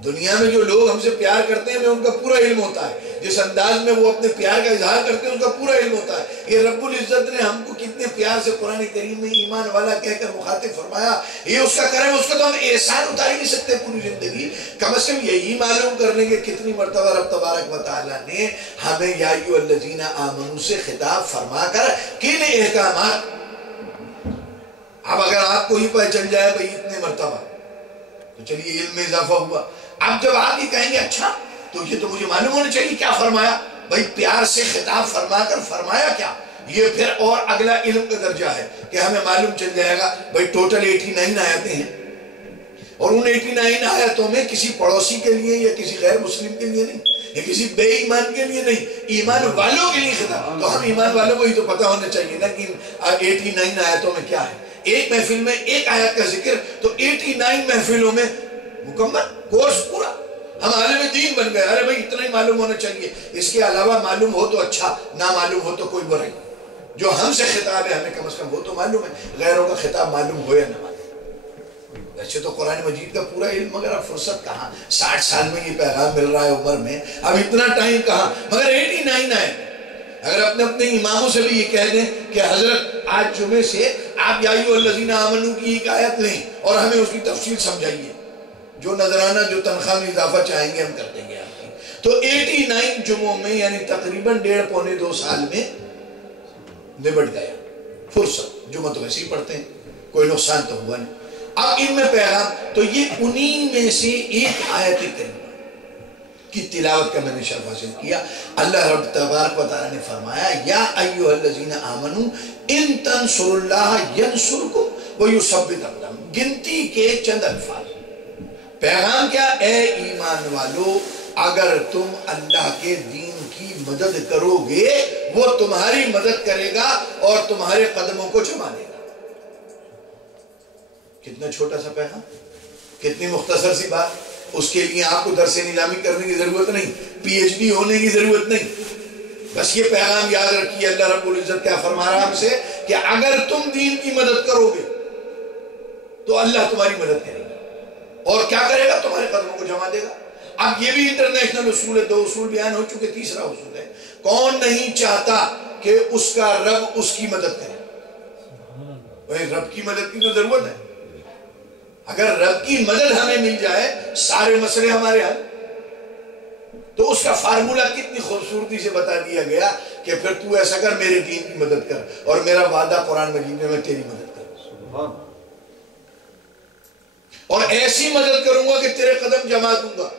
دنیا میں جو لوگ ہم سے پیار کرتے ہیں ہمیں ان کا پورا علم ہوتا ہے، جس انداز میں وہ اپنے پیار کا اظہار کرتے ہیں ان کا پورا علم ہوتا ہے۔ یہ رب العزت نے ہم کو کتنے پیار سے قرآن کریم میں ایمان والا کہہ کر مخاطب فرمایا، یہ اس کا کرم، اس کا تو ہم احسان اتار ہی نہیں سکتے پوری زندگی۔ کم از کم یہی معلوم کر لیں کہ کتنی مرتبہ رب تبارک و تعالیٰ نے ہمیں یا ایھا الذین آمنوا سے خطاب فرما کر کن احکامات۔ اب اگر آپ کو ہی پتہ چل جائے بھئی اتنے مرتبہ، تو چلیے علم میں اضافہ ہوا۔ اب جب آپ یہ کہیں گے اچھا تو یہ تو مجھے معلوم ہونا چاہیے کیا فرمایا، بھئی پیار سے خطاب فرما کر فرمایا کیا، یہ پھر اور اگلا علم کا درجہ ہے کہ ہمیں معلوم چل جائے گا بھئی ٹوٹل 89 آیتیں ہیں، اور ان 89 آیتوں میں کسی پڑوسی کے لیے یا کسی غیر مسلم کے لیے نہیں، یا کسی بے ایمان کے لیے نہیں، ایمان والوں کے لیے خطاب۔ تو ہم ایمان والوں کو ہی تو پتہ ہونا چاہیے نا کہ 89 آیتوں میں کیا ہے۔ ایک محفل میں ایک آیت کا ذکر تو 89 محفلوں میں مکمل کورس پورا، ہم عالم دین بن گئے۔ ارے بھائی اتنا ہی معلوم ہونا چاہیے، اس کے علاوہ معلوم ہو تو اچھا، نہ معلوم ہو تو کوئی برائی۔ جو ہم سے خطاب ہے ہمیں کم از کم وہ تو معلوم ہے، غیروں کا خطاب معلوم ہو یا نہ معلوم۔ ویسے تو قرآن مجید کا پورا علم، مگر اب فرصت کہاں، 60 سال میں یہ پیغام مل رہا ہے عمر میں، اب اتنا ٹائم کہاں، مگر 89 آئے۔ اگر اپنے اپنے اماموں سے بھی یہ کہہ دیں کہ حضرت آج جمعے سے آپ یا ایھا الذین آمنوا کی ایک آیت لیں اور ہمیں اس کی تفصیل سمجھائیے، جو نظرانہ جو تنخواہ میں اضافہ چاہیں گے ہم کر دیں گے آپ کی۔ تو 89 جمعوں میں یعنی تقریباً 1.5 پونے 2 سال میں نبٹ گیا فرصت۔ جمعہ تو ویسے ہی پڑھتے ہیں، کوئی نقصان تو ہوا نہیں۔ اب ان میں پیغام، تو یہ انہی میں سے ایک آیت کریمہ کی تلاوت کا میں نے شرف حاصل کیا۔ اللہ رب تبارک و تعالیٰ نے فرمایا یا ایھا الذین آمنوا ان تنصروا اللہ ینصرکم ویثبت اقدامکم۔ گنتی کے چند الفاظ، پیغام کیا؟ اے ایمان والو، اگر تم اللہ کے دین کی مدد کرو گے وہ تمہاری مدد کرے گا اور تمہارے قدموں کو جما دے گا۔ کتنا چھوٹا سا پیغام، کتنی مختصر سی بات۔ اس کے لیے آپ کو درس نیلامی کرنے کی ضرورت نہیں، پی ایچ ڈی ہونے کی ضرورت نہیں، بس یہ پیغام یاد رکھیے۔ اللہ رب العزت کیا فرما رہا ہم سے کہ اگر تم دین کی مدد کرو گے تو اللہ تمہاری مدد کرے گا، اور کیا کرے گا؟ تمہارے قدموں کو جما دے گا۔ اب یہ بھی انٹرنیشنل اصول ہے، 2 اصول بیان ہو چکے، تیسرا اصول ہے کون نہیں چاہتا کہ اس کا رب اس کی مدد کرے؟ رب کی مدد کی تو ضرورت ہے۔ اگر رب کی مدد ہمیں مل جائے سارے مسئلے ہمارے حل۔ تو اس کا فارمولہ کتنی خوبصورتی سے بتا دیا گیا کہ پھر تو ایسا کر، میرے دین کی مدد کر، اور میرا وعدہ قرآن مجید میں تیری مدد کروں، اور ایسی مدد کروں گا کہ تیرے قدم جما دوں گا۔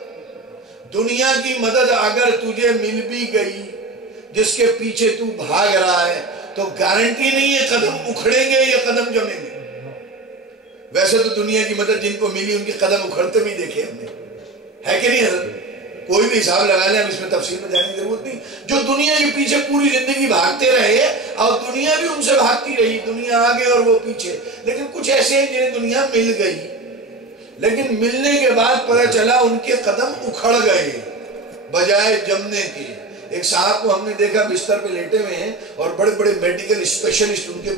دنیا کی مدد اگر تجھے مل بھی گئی جس کے پیچھے تو بھاگ رہا ہے تو گارنٹی نہیں ہے قدم اکھڑیں گے یا قدم جمیں گے۔ ویسے تو دنیا کی مدد جن کو ملی ان کے قدم اکھڑتے بھی دیکھے ہم نے، ہے کہ نہیں حضرت؟ کوئی بھی حساب لگا لیں، ہم اس میں تفصیل میں جانے کی ضرورت نہیں. جو دنیا کے پیچھے پوری زندگی بھاگتے رہے اور دنیا بھی ان سے بھاگتی رہی، دنیا آگے اور وہ پیچھے. لیکن کچھ ایسے ہیں جنہیں دنیا مل گئی، لیکن ملنے کے بعد پتہ چلا ان کے قدم اکھڑ گئے بجائے جمنے کے. ایک صاحب کو ہم نے دیکھا بستر پہ لیٹے ہوئے ہیں اور بڑے بڑے میڈیکل اسپیشلسٹ ان کے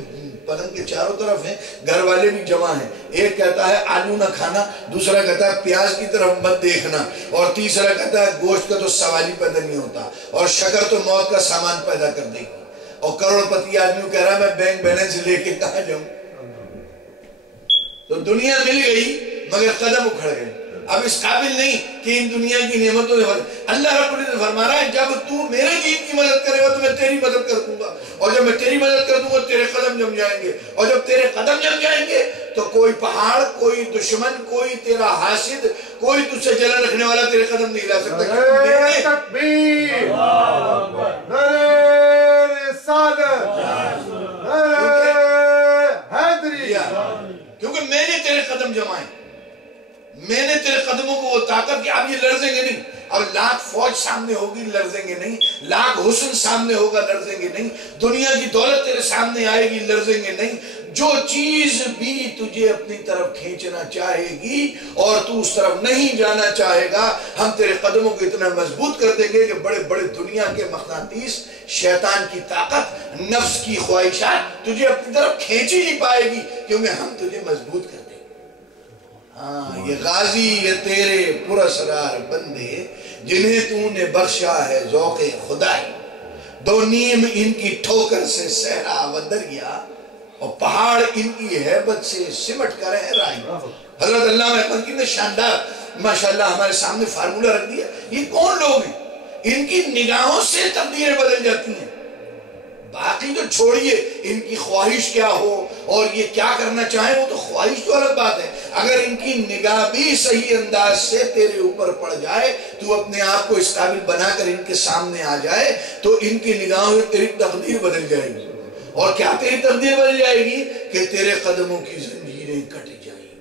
بدن کے چاروں طرف ہیں، گھر والے بھی جمع ہیں. ایک کہتا ہے آلو نہ کھانا، دوسرا کہتا ہے پیاز کی طرف مت دیکھنا، اور تیسرا کہتا ہے گوشت کا تو سوال ہی پیدا نہیں ہوتا، اور شکر تو موت کا سامان پیدا کر دے گی. اور کروڑ پتی آدمی کہہ رہا ہے میں بینک بیلنس لے کے کہاں جاؤں. تو دنیا مل گئی مگر قدم اکھڑ گئے. اب اس قابل نہیں کہ ان دنیا کی نعمتوں سے اللہ رب العزت فرما رہا ہے جب تو میرے دین کی مدد کرے گا تو میں تیری مدد کر دوں گا، اور جب میں تیری مدد کر دوں گا تیرے قدم جم جائیں گے، اور جب تیرے قدم جم جائیں گے تو کوئی پہاڑ، کوئی دشمن، کوئی تیرا حاسد، کوئی تجھ سے جلن رکھنے والا تیرے قدم نہیں لا سکتا. نعرہ تکبیر، نعرہ رسالت، نعرہ حیدریہ. کیونکہ میں نے تیرے قدم جمائے، میں نے تیرے قدموں کو وہ طاقت کہ اب یہ لرزیں گے نہیں. اب لاکھ فوج سامنے ہوگی لرزیں گے نہیں، لاکھ حسن سامنے ہوگا لرزیں گے نہیں، دنیا کی دولت تیرے سامنے آئے گی لرزیں گے نہیں. جو چیز بھی تجھے اپنی طرف کھینچنا چاہے گی اور تو اس طرف نہیں جانا چاہے گا، ہم تیرے قدموں کو اتنا مضبوط کر دیں گے کہ بڑے بڑے دنیا کے مقناطیس، شیطان کی طاقت، نفس کی خواہشات تجھے اپنی طرف کھینچ ہی نہیں پائے گی، کیونکہ ہم تجھے مضبوط کر دیں گے. ہاں یہ غازی یہ تیرے پراسرار بندے جنہیں تو نے بخشا ہے ذوق خدائی، دو نیم ان کی ٹھوکر سے صحرا و دریا، اور پہاڑ ان کی ہیبت سے سمٹ کر ہے رائی. حضرت علامہ احمد کی نے شاندار ماشاءاللہ ہمارے سامنے فارمولہ رکھ دیا. یہ کون لوگ ہیں؟ ان کی نگاہوں سے تقدیریں بدل جاتی ہیں. باقی تو چھوڑیے ان کی خواہش کیا ہو اور یہ کیا کرنا چاہیں، وہ تو خواہش تو الگ بات ہے. اگر ان کی نگاہ بھی صحیح انداز سے تیرے اوپر پڑ جائے، تو اپنے آپ کو اس قابل بنا کر ان کے سامنے آ جائے، تو ان کی نگاہوں سے تیری تقدیر بدل جائے گی. اور کیا تیری تقدیر بدل جائے گی کہ تیرے قدموں کی زنجیریں کٹ جائیں گی.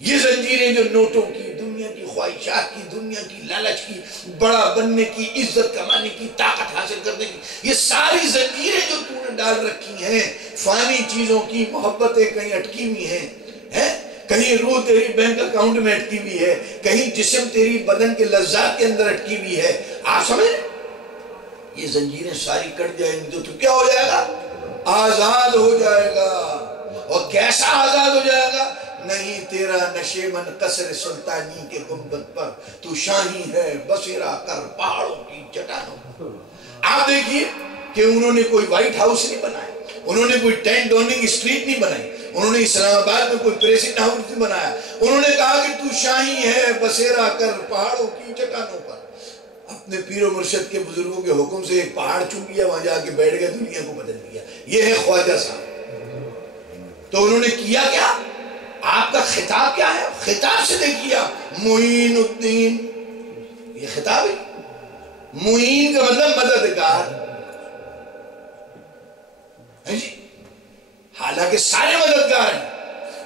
یہ زنجیریں جو نوٹوں کی، دنیا کی خواہشات کی، دنیا کی لالچ کی، بڑا بننے کی، عزت کمانے کی، طاقت حاصل کرنے کی، یہ ساری زنجیریں جو تو نے ڈال رکھی ہیں، فانی چیزوں کی محبتیں کہیں اٹکی ہوئی ہیں، کہیں روح تیری بینک اکاؤنٹ میں اٹکی ہوئی ہے، کہیں جسم تیری بدن کے لذات کے اندر اٹکی ہوئی ہے. آپ سمجھ رہے؟ یہ زنجیریں ساری کٹ جائیں گی تو کیا ہو جائے گا؟ آزاد ہو جائے گا. اور کیسا آزاد ہو جائے گا؟ نہیں تیرا نشیمن قصر سلطانی کے گنبد پر تو شاہی ہے بسیرا کر پہاڑوں کی چٹانوں. آپ دیکھیے کہ انہوں نے کوئی وائٹ ہاؤس نہیں بنایا، انہوں نے کوئی 10 ڈاؤننگ اسٹریٹ نہیں بنائی، انہوں نے اسلام آباد میں کوئی پریسیڈنٹ ہاؤس نہیں بنایا. انہوں نے کہا کہ تو شاہی ہے بسیرا کر پہاڑوں کی چٹانوں پر. اپنے پیر و مرشد کے بزرگوں کے حکم سے ایک پہاڑ چن لیا، وہاں جا کے بیٹھ گئے، دنیا کو بدل دیا. یہ ہے خواجہ صاحب. تو انہوں نے کیا کیا؟ آپ کا خطاب کیا ہے؟ خطاب سے دیکھیے آپ، معین الدین، یہ خطاب ہے. معین کا مطلب مددگار ہے جی. حالانکہ سارے مددگار ہیں،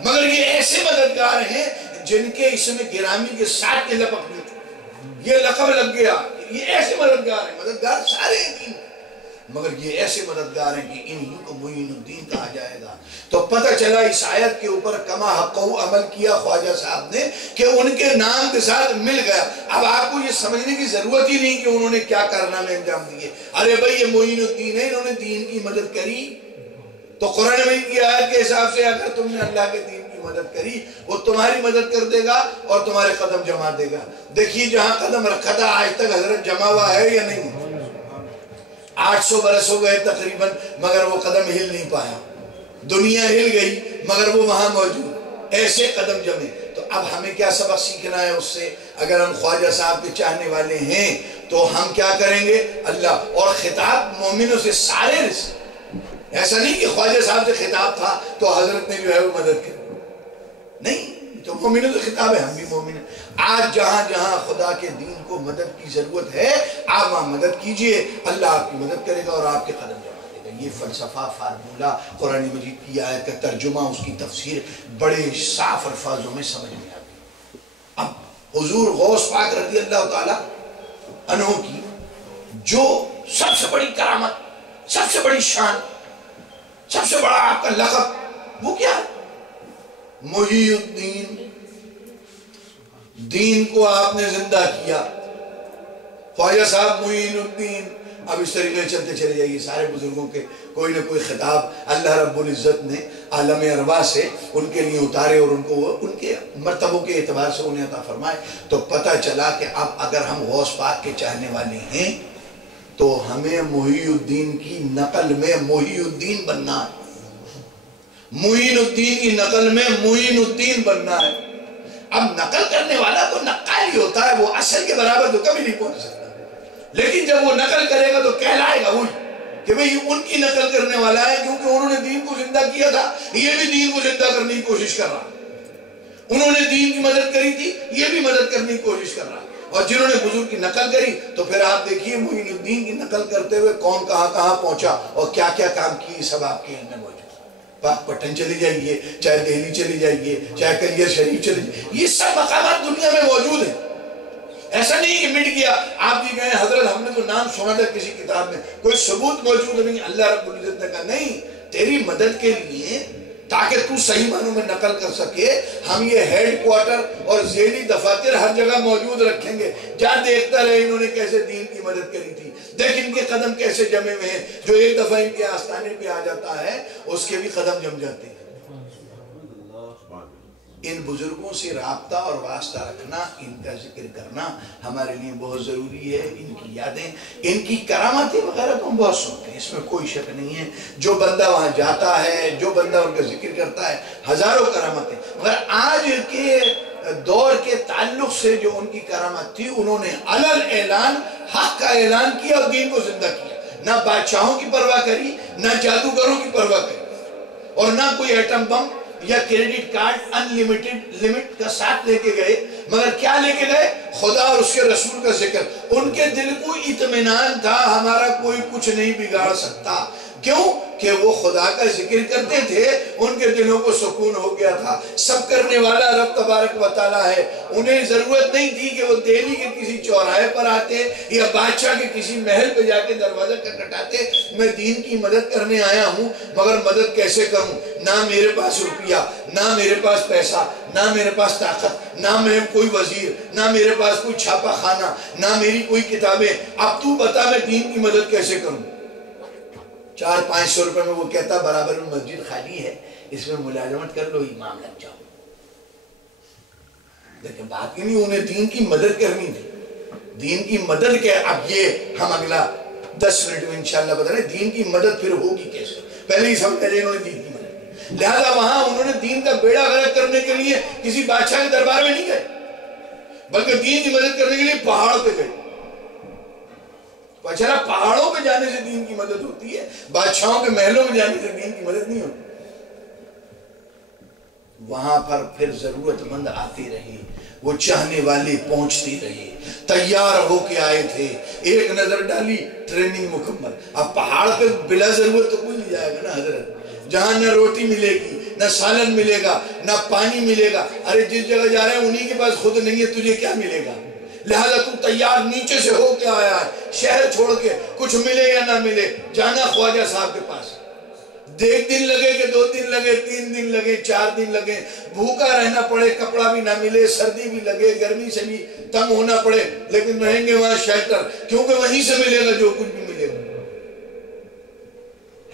مگر یہ ایسے مددگار ہیں جن کے اس میں گرامی کے ساتھ یہ لپک نہیں تھا، یہ لقب لگ گیا. یہ ایسے مددگار ہیں، مددگار سارے ہیں، مگر یہ ایسے مددگار ہیں کہ انہی کو معین الدین کہا جائے گا. تو پتہ چلا اس آیت کے اوپر کما حقہ عمل کیا خواجہ صاحب نے کہ ان کے نام کے ساتھ مل گیا. اب آپ کو یہ سمجھنے کی ضرورت ہی نہیں کہ انہوں نے کیا کارنامے انجام دیے. ارے بھائی یہ معین الدین ہے، انہوں نے دین کی مدد کری. تو قرآن مجید کی آیت کے حساب سے اگر تم نے اللہ کے دین کی مدد کری، وہ تمہاری مدد کر دے گا اور تمہارے قدم جما دے گا. دیکھیے جہاں قدم رکھا تھا آج تک حضرت جمع ہوا ہے یا نہیں؟ 800 برس ہو گئے تقریباً، مگر وہ قدم ہل نہیں پایا. دنیا ہل گئی مگر وہ وہاں موجود. ایسے قدم جمے. تو اب ہمیں کیا سبق سیکھنا ہے اس سے؟ اگر ہم خواجہ صاحب کے چاہنے والے ہیں تو ہم کیا کریں گے؟ اللہ. اور خطاب مومنوں سے سارے رسے. ایسا نہیں کہ خواجہ صاحب سے خطاب تھا تو حضرت نے جو ہے وہ مدد کی، نہیں. تو مومنوں سے خطاب ہے، ہم بھی مومن ہیں. آج جہاں جہاں خدا کے دین کو مدد کی ضرورت ہے، آپ وہاں مدد کیجئے، اللہ آپ کی مدد کرے گا اور آپ کے قدم جما دے گا. یہ فلسفہ، فارمولہ، قرآن مجید کی آیت کا ترجمہ، اس کی تفسیر بڑے صاف الفاظوں میں سمجھ میں آتی۔ اب حضور غوث پاک رضی اللہ تعالیٰ عنہ کی جو سب سے بڑی کرامت، سب سے بڑی شان، سب سے بڑا آپ کا لقب وہ کیا ہے؟ محی الدین۔ دین کو آپ نے زندہ کیا، خواجہ صاحب معین الدین۔ اب اس طریقے چلتے چلے جائیے، سارے بزرگوں کے کوئی نہ کوئی خطاب اللہ رب العزت نے عالم ارواح سے ان کے لیے اتارے اور ان کو ان کے مرتبوں کے اعتبار سے انہیں عطا فرمائے۔ تو پتہ چلا کہ اب اگر ہم غوث پاک کے چاہنے والے ہیں تو ہمیں محی الدین کی نقل میں محی الدین بننا ہے، معین الدین کی نقل میں معین الدین بننا ہے۔ اب نقل کرنے والا تو نقال ہی ہوتا ہے، وہ اصل کے برابر تو کبھی نہیں پہنچ سکتا، لیکن جب وہ نقل کرے گا تو کہلائے گا وہی کہ بھئی ان کی نقل کرنے والا ہے، کیونکہ انہوں نے دین کو زندہ کیا تھا، یہ بھی دین کو زندہ کرنے کی کوشش کر رہا۔ انہوں نے دین کی مدد کری تھی، یہ بھی مدد کرنے کی کوشش کر رہا۔ اور جنہوں نے بزرگ کی نقل کری تو پھر آپ دیکھیے معین الدین کی نقل کرتے ہوئے کون کہاں کہاں پہنچا اور کیا کیا کام کیے، سب آپ کے علم میں موجود۔ پاک پٹن چلے جائیے، چاہے دہلی چلے جائیے، چاہے کلیر شریف چلے جائیے، یہ سب مقامات دنیا میں موجود ہیں۔ ایسا نہیں کہ مٹ گیا، آپ بھی کہیں حضرت ہم نے تو نام سنا تھا کسی کتاب میں، کوئی ثبوت موجود نہیں۔ اللہ رب العزت نے کہا نہیں، تیری مدد کے لیے تاکہ تو صحیح معنوں میں نقل کر سکے، ہم یہ ہیڈ کوارٹر اور ذیلی دفاتر ہر جگہ موجود رکھیں گے، جہاں دیکھتا رہے انہوں نے کیسے دین کی مدد کری تھی، دیکھ ان کے قدم کیسے جمے ہوئے ہیں، جو ایک دفعہ ان کے آستانے پہ آ جاتا ہے اس کے بھی قدم جم جاتے ہیں۔ ان بزرگوں سے رابطہ اور واسطہ رکھنا، ان کا ذکر کرنا ہمارے لیے بہت ضروری ہے۔ ان کی یادیں، ان کی کرامتیں وغیرہ تو ہم بہت سنتے ہیں، اس میں کوئی شک نہیں ہے۔ جو بندہ وہاں جاتا ہے، جو بندہ ان کا ذکر کرتا ہے، ہزاروں کرامتیں، مگر آج کے دور کے تعلق سے جو ان کی کرامت تھی، انہوں نے علل اعلان حق کا اعلان کیا اور دین کو زندہ کیا۔ نہ بادشاہوں کی پرواہ کری، نہ جادوگروں کی پرواہ کری، اور نہ کوئی ایٹم بم یا کریڈٹ کارڈ انلیمیٹڈ لمٹ کا ساتھ لے کے گئے، مگر کیا لے کے گئے؟ خدا اور اس کے رسول کا ذکر۔ ان کے دل کو اطمینان تھا ہمارا کوئی کچھ نہیں بگاڑ سکتا، کیوں کہ وہ خدا کا ذکر کرتے تھے، ان کے دلوں کو سکون ہو گیا تھا۔ سب کرنے والا رب تبارک و تعالیٰ ہے، انہیں ضرورت نہیں تھی کہ وہ دہلی کے کسی چوراہے پر آتے یا بادشاہ کے کسی محل پہ جا کے دروازہ کھٹکھٹاتے، میں دین کی مدد کرنے آیا ہوں مگر مدد کیسے کروں؟ نہ میرے پاس روپیہ، نہ میرے پاس پیسہ، نہ میرے پاس طاقت، نہ میں کوئی وزیر، نہ میرے پاس کوئی چھاپا خانہ، نہ میری کوئی کتابیں، اب تو بتا میں دین کی مدد کیسے کروں؟ 400-500 روپے میں وہ کہتا برابر میں مسجد خالی ہے، اس میں ملازمت کر لو، امام لگ جاؤ۔ لیکن بات یہ نہیں، انہیں دین کی مدد کرنی تھی۔ دین کی مدد کیا؟ اب یہ ہم اگلا 10 منٹ میں انشاءاللہ بتا رہے دین کی مدد پھر ہوگی کیسے۔ پہلے ہی سمجھ لیں انہوں نے دین کی مدد کی، لہذا وہاں انہوں نے دین کا بیڑا غرق کرنے کے لیے کسی بادشاہ کے دربار میں نہیں گئے، بلکہ دین کی مدد کرنے کے لیے پہاڑ پہ گئے۔ بچارا پہاڑوں پہ جانے سے دین کی مدد ہوتی ہے، بادشاہوں کے محلوں میں جانے سے دین کی مدد نہیں ہوتی۔ وہاں پر پھر ضرورت مند آتے رہے، وہ چاہنے والے پہنچتے رہے، تیار ہو کے آئے تھے، ایک نظر ڈالی، ٹریننگ مکمل۔ اب پہاڑ پہ بلا ضرورت تو کوئی نہیں جائے گا نا حضرت، جہاں نہ روٹی ملے گی، نہ سالن ملے گا، نہ پانی ملے گا۔ ارے جس جگہ جا رہے ہیں انہی کے پاس خود نہیں ہے، تجھے کیا ملے گا؟ لہذا تو تیار نیچے سے ہو کے آیا ہے، شہر چھوڑ کے، کچھ ملے یا نہ ملے، جانا خواجہ صاحب کے پاس۔ ایک دن لگے کہ 2 دن لگے، 3 دن لگے، 4 دن لگے، بھوکا رہنا پڑے، کپڑا بھی نہ ملے، سردی بھی لگے، گرمی سے بھی تنگ ہونا پڑے، لیکن رہیں گے وہاں شیلٹر، کیونکہ وہیں سے ملے گا جو کچھ بھی ملے گا،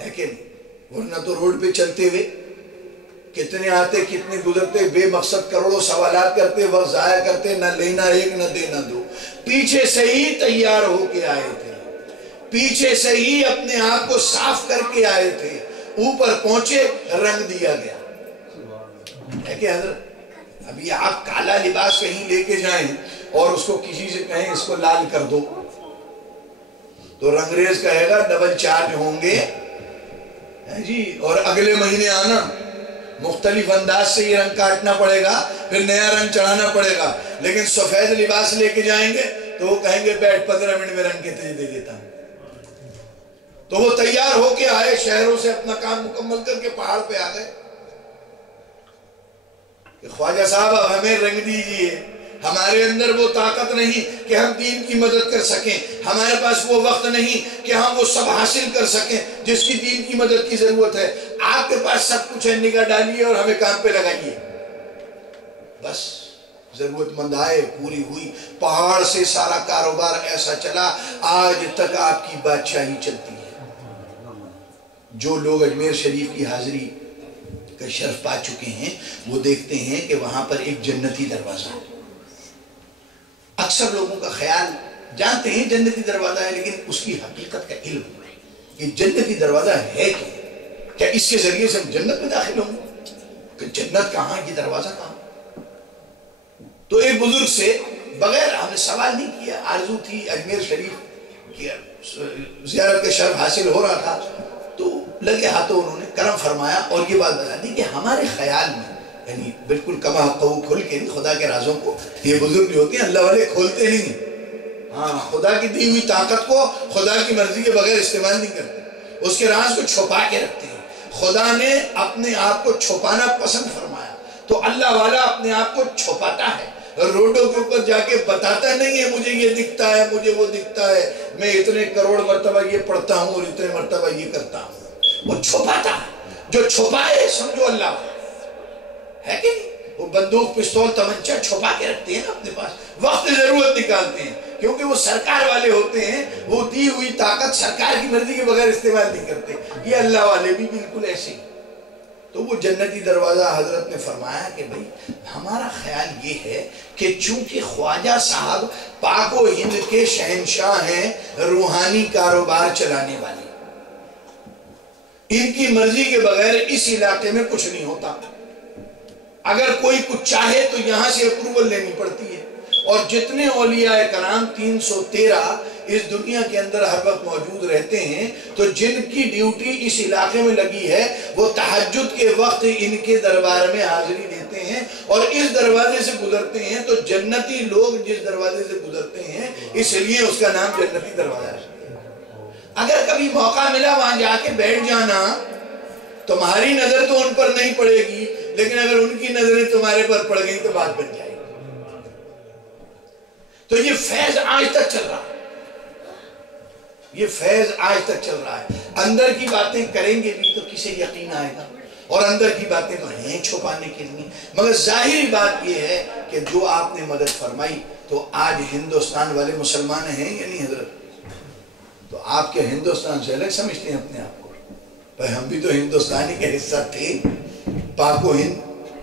ہے کہ نہیں؟ ورنہ تو روڈ پہ چلتے ہوئے کتنے آتے کتنے گزرتے، بے مقصد کروڑوں سوالات کرتے، وقت ضائع کرتے، نہ لینا ایک نہ دینا دو۔ پیچھے سے ہی تیار ہو کے آئے تھے، پیچھے سے ہی اپنے آپ کو صاف کر کے آئے تھے، اوپر پہنچے رنگ دیا گیا ہے کہ حضرت ابھی آپ کالا لباس کہیں لے کے جائیں اور اس کو کسی سے کہیں اس کو لال کر دو تو رنگریز کہے گا ڈبل چارج ہوں گے جی، اور اگلے مہینے آنا، مختلف انداز سے یہ رنگ کاٹنا پڑے گا، پھر نیا رنگ چڑھانا پڑے گا۔ لیکن سفید لباس لے کے جائیں گے تو وہ کہیں گے بیٹھ 15 منٹ میں رنگ کے تجھے دے دیتا ہوں۔ تو وہ تیار ہو کے آئے، شہروں سے اپنا کام مکمل کر کے پہاڑ پہ آ گئے کہ خواجہ صاحب اب ہمیں رنگ دیجئے، ہمارے اندر وہ طاقت نہیں کہ ہم دین کی مدد کر سکیں، ہمارے پاس وہ وقت نہیں کہ ہم وہ سب حاصل کر سکیں جس کی دین کی مدد کی ضرورت ہے، آپ کے پاس سب کچھ ہے، نگاہ ڈالیے اور ہمیں کام پہ لگائیے۔ بس ضرورت مند آئے، پوری ہوئی، پہاڑ سے سارا کاروبار ایسا چلا، آج تک آپ کی بادشاہی چلتی ہے۔ جو لوگ اجمیر شریف کی حاضری کا شرف پا چکے ہیں وہ دیکھتے ہیں کہ وہاں پر ایک جنتی دروازہ ہے۔ اکثر لوگوں کا خیال جانتے ہیں جنتی دروازہ ہے، لیکن اس کی حقیقت کا علم کہ جنتی دروازہ ہے کیا اس کے ذریعے سے ہم جنت میں داخل ہوں گے؟ کہ جنت کہاں، یہ دروازہ کہاں؟ تو ایک بزرگ سے بغیر ہم نے سوال نہیں کیا، آرزو تھی اجمیر شریف کی زیارت کا شرف حاصل ہو رہا تھا، تو لگے ہاتھوں انہوں نے کرم فرمایا اور یہ بات بتا دی کہ ہمارے خیال میں، یعنی بالکل کما حقہ کھل کے خدا کے رازوں کو، یہ بزرگ جو ہوتے ہیں اللہ والے کھولتے نہیں ہیں، ہاں خدا کی دی ہوئی طاقت کو خدا کی مرضی کے بغیر استعمال نہیں کرتے، اس کے راز کو چھپا کے رکھتے ہیں۔ خدا نے اپنے آپ کو چھپانا پسند فرمایا، تو اللہ والا اپنے آپ کو چھپاتا ہے، روڈوں کے اوپر جا کے بتاتا نہیں ہے مجھے یہ دکھتا ہے، مجھے وہ دکھتا ہے، میں اتنے کروڑ مرتبہ یہ پڑھتا ہوں اور اتنے مرتبہ یہ کرتا ہوں، وہ چھپاتا ہے۔ جو چھپائے سمجھو اللہ ہے کہ نہیں؟ وہ بندوق پستول تمنچہ چھپا کے رکھتے ہیں نا اپنے پاس، وقت ضرورت نکالتے ہیں، کیونکہ وہ سرکار والے ہوتے ہیں، وہ دی ہوئی طاقت سرکار کی مرضی کے بغیر استعمال نہیں کرتے۔ یہ اللہ والے بھی بالکل ایسے ہی۔ تو وہ جنتی دروازہ حضرت نے فرمایا کہ بھئی ہمارا خیال یہ ہے کہ چونکہ خواجہ صاحب پاک و ہند کے شہنشاہ ہیں، روحانی کاروبار چلانے والے، ان کی مرضی کے بغیر اس علاقے میں کچھ نہیں ہوتا، اگر کوئی کچھ چاہے تو یہاں سے اپروول لینی پڑتی ہے، اور جتنے اولیاء کرام 313 اس دنیا کے اندر ہر وقت موجود رہتے ہیں، تو جن کی ڈیوٹی اس علاقے میں لگی ہے وہ تہجد کے وقت ان کے دربار میں حاضری دیتے ہیں اور اس دروازے سے گزرتے ہیں، تو جنتی لوگ جس دروازے سے گزرتے ہیں اس لیے اس کا نام جنتی دروازہ ہے۔ اگر کبھی موقع ملا وہاں جا کے بیٹھ جانا، تمہاری نظر تو ان پر نہیں پڑے گی، لیکن اگر ان کی نظریں تمہارے پر پڑ گئی تو بات بن جائے گی۔ تو یہ فیض آج تک چل رہا ہے، یہ فیض آج تک چل رہا ہے۔ اندر کی باتیں کریں گے بھی تو کسے یقین آئے گا، اور اندر کی باتیں تو ہیں چھپانے کے لیے، مگر ظاہری بات یہ ہے کہ جو آپ نے مدد فرمائی، تو آج ہندوستان والے مسلمان ہیں یا نہیں حضرت؟ تو آپ کے ہندوستان سے الگ سمجھتے ہیں اپنے آپ کو؟ بھائی ہم بھی تو ہندوستانی کا حصہ تھے، پاک و ہند،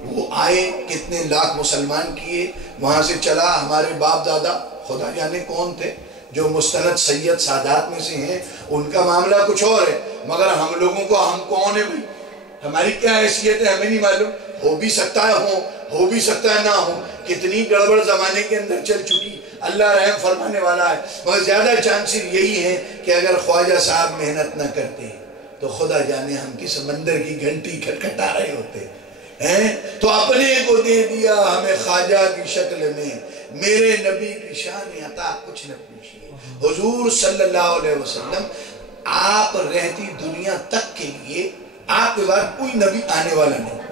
وہ آئے کتنے لاکھ مسلمان کیے، وہاں سے چلا، ہمارے باپ دادا خدا جانے کون تھے جو مستند سید سادات میں سے ہیں، ان کا معاملہ کچھ اور ہے، مگر ہم لوگوں کو ہم کون ہے بھائی، ہماری کیا حیثیت ہے ہمیں نہیں معلوم، ہو بھی سکتا ہے ہو بھی سکتا ہے نہ ہو، کتنی گڑبڑ زمانے کے اندر چل چکی، اللہ رحم فرمانے والا ہے، مگر زیادہ چانسز یہی ہیں کہ اگر خواجہ صاحب محنت نہ کرتے تو خدا جانے ہم کس سمندر کی گھنٹی کھٹکھٹا رہے ہوتے ہیں۔ تو اپنے کو دے دیا ہمیں خواجہ کی شکل میں، میرے نبی کی شان عطا کچھ نہ پوچھئے۔ حضور صلی اللہ علیہ وسلم آپ رہتی دنیا تک کے لیے آپ کے بعد کوئی نبی آنے والا نہیں،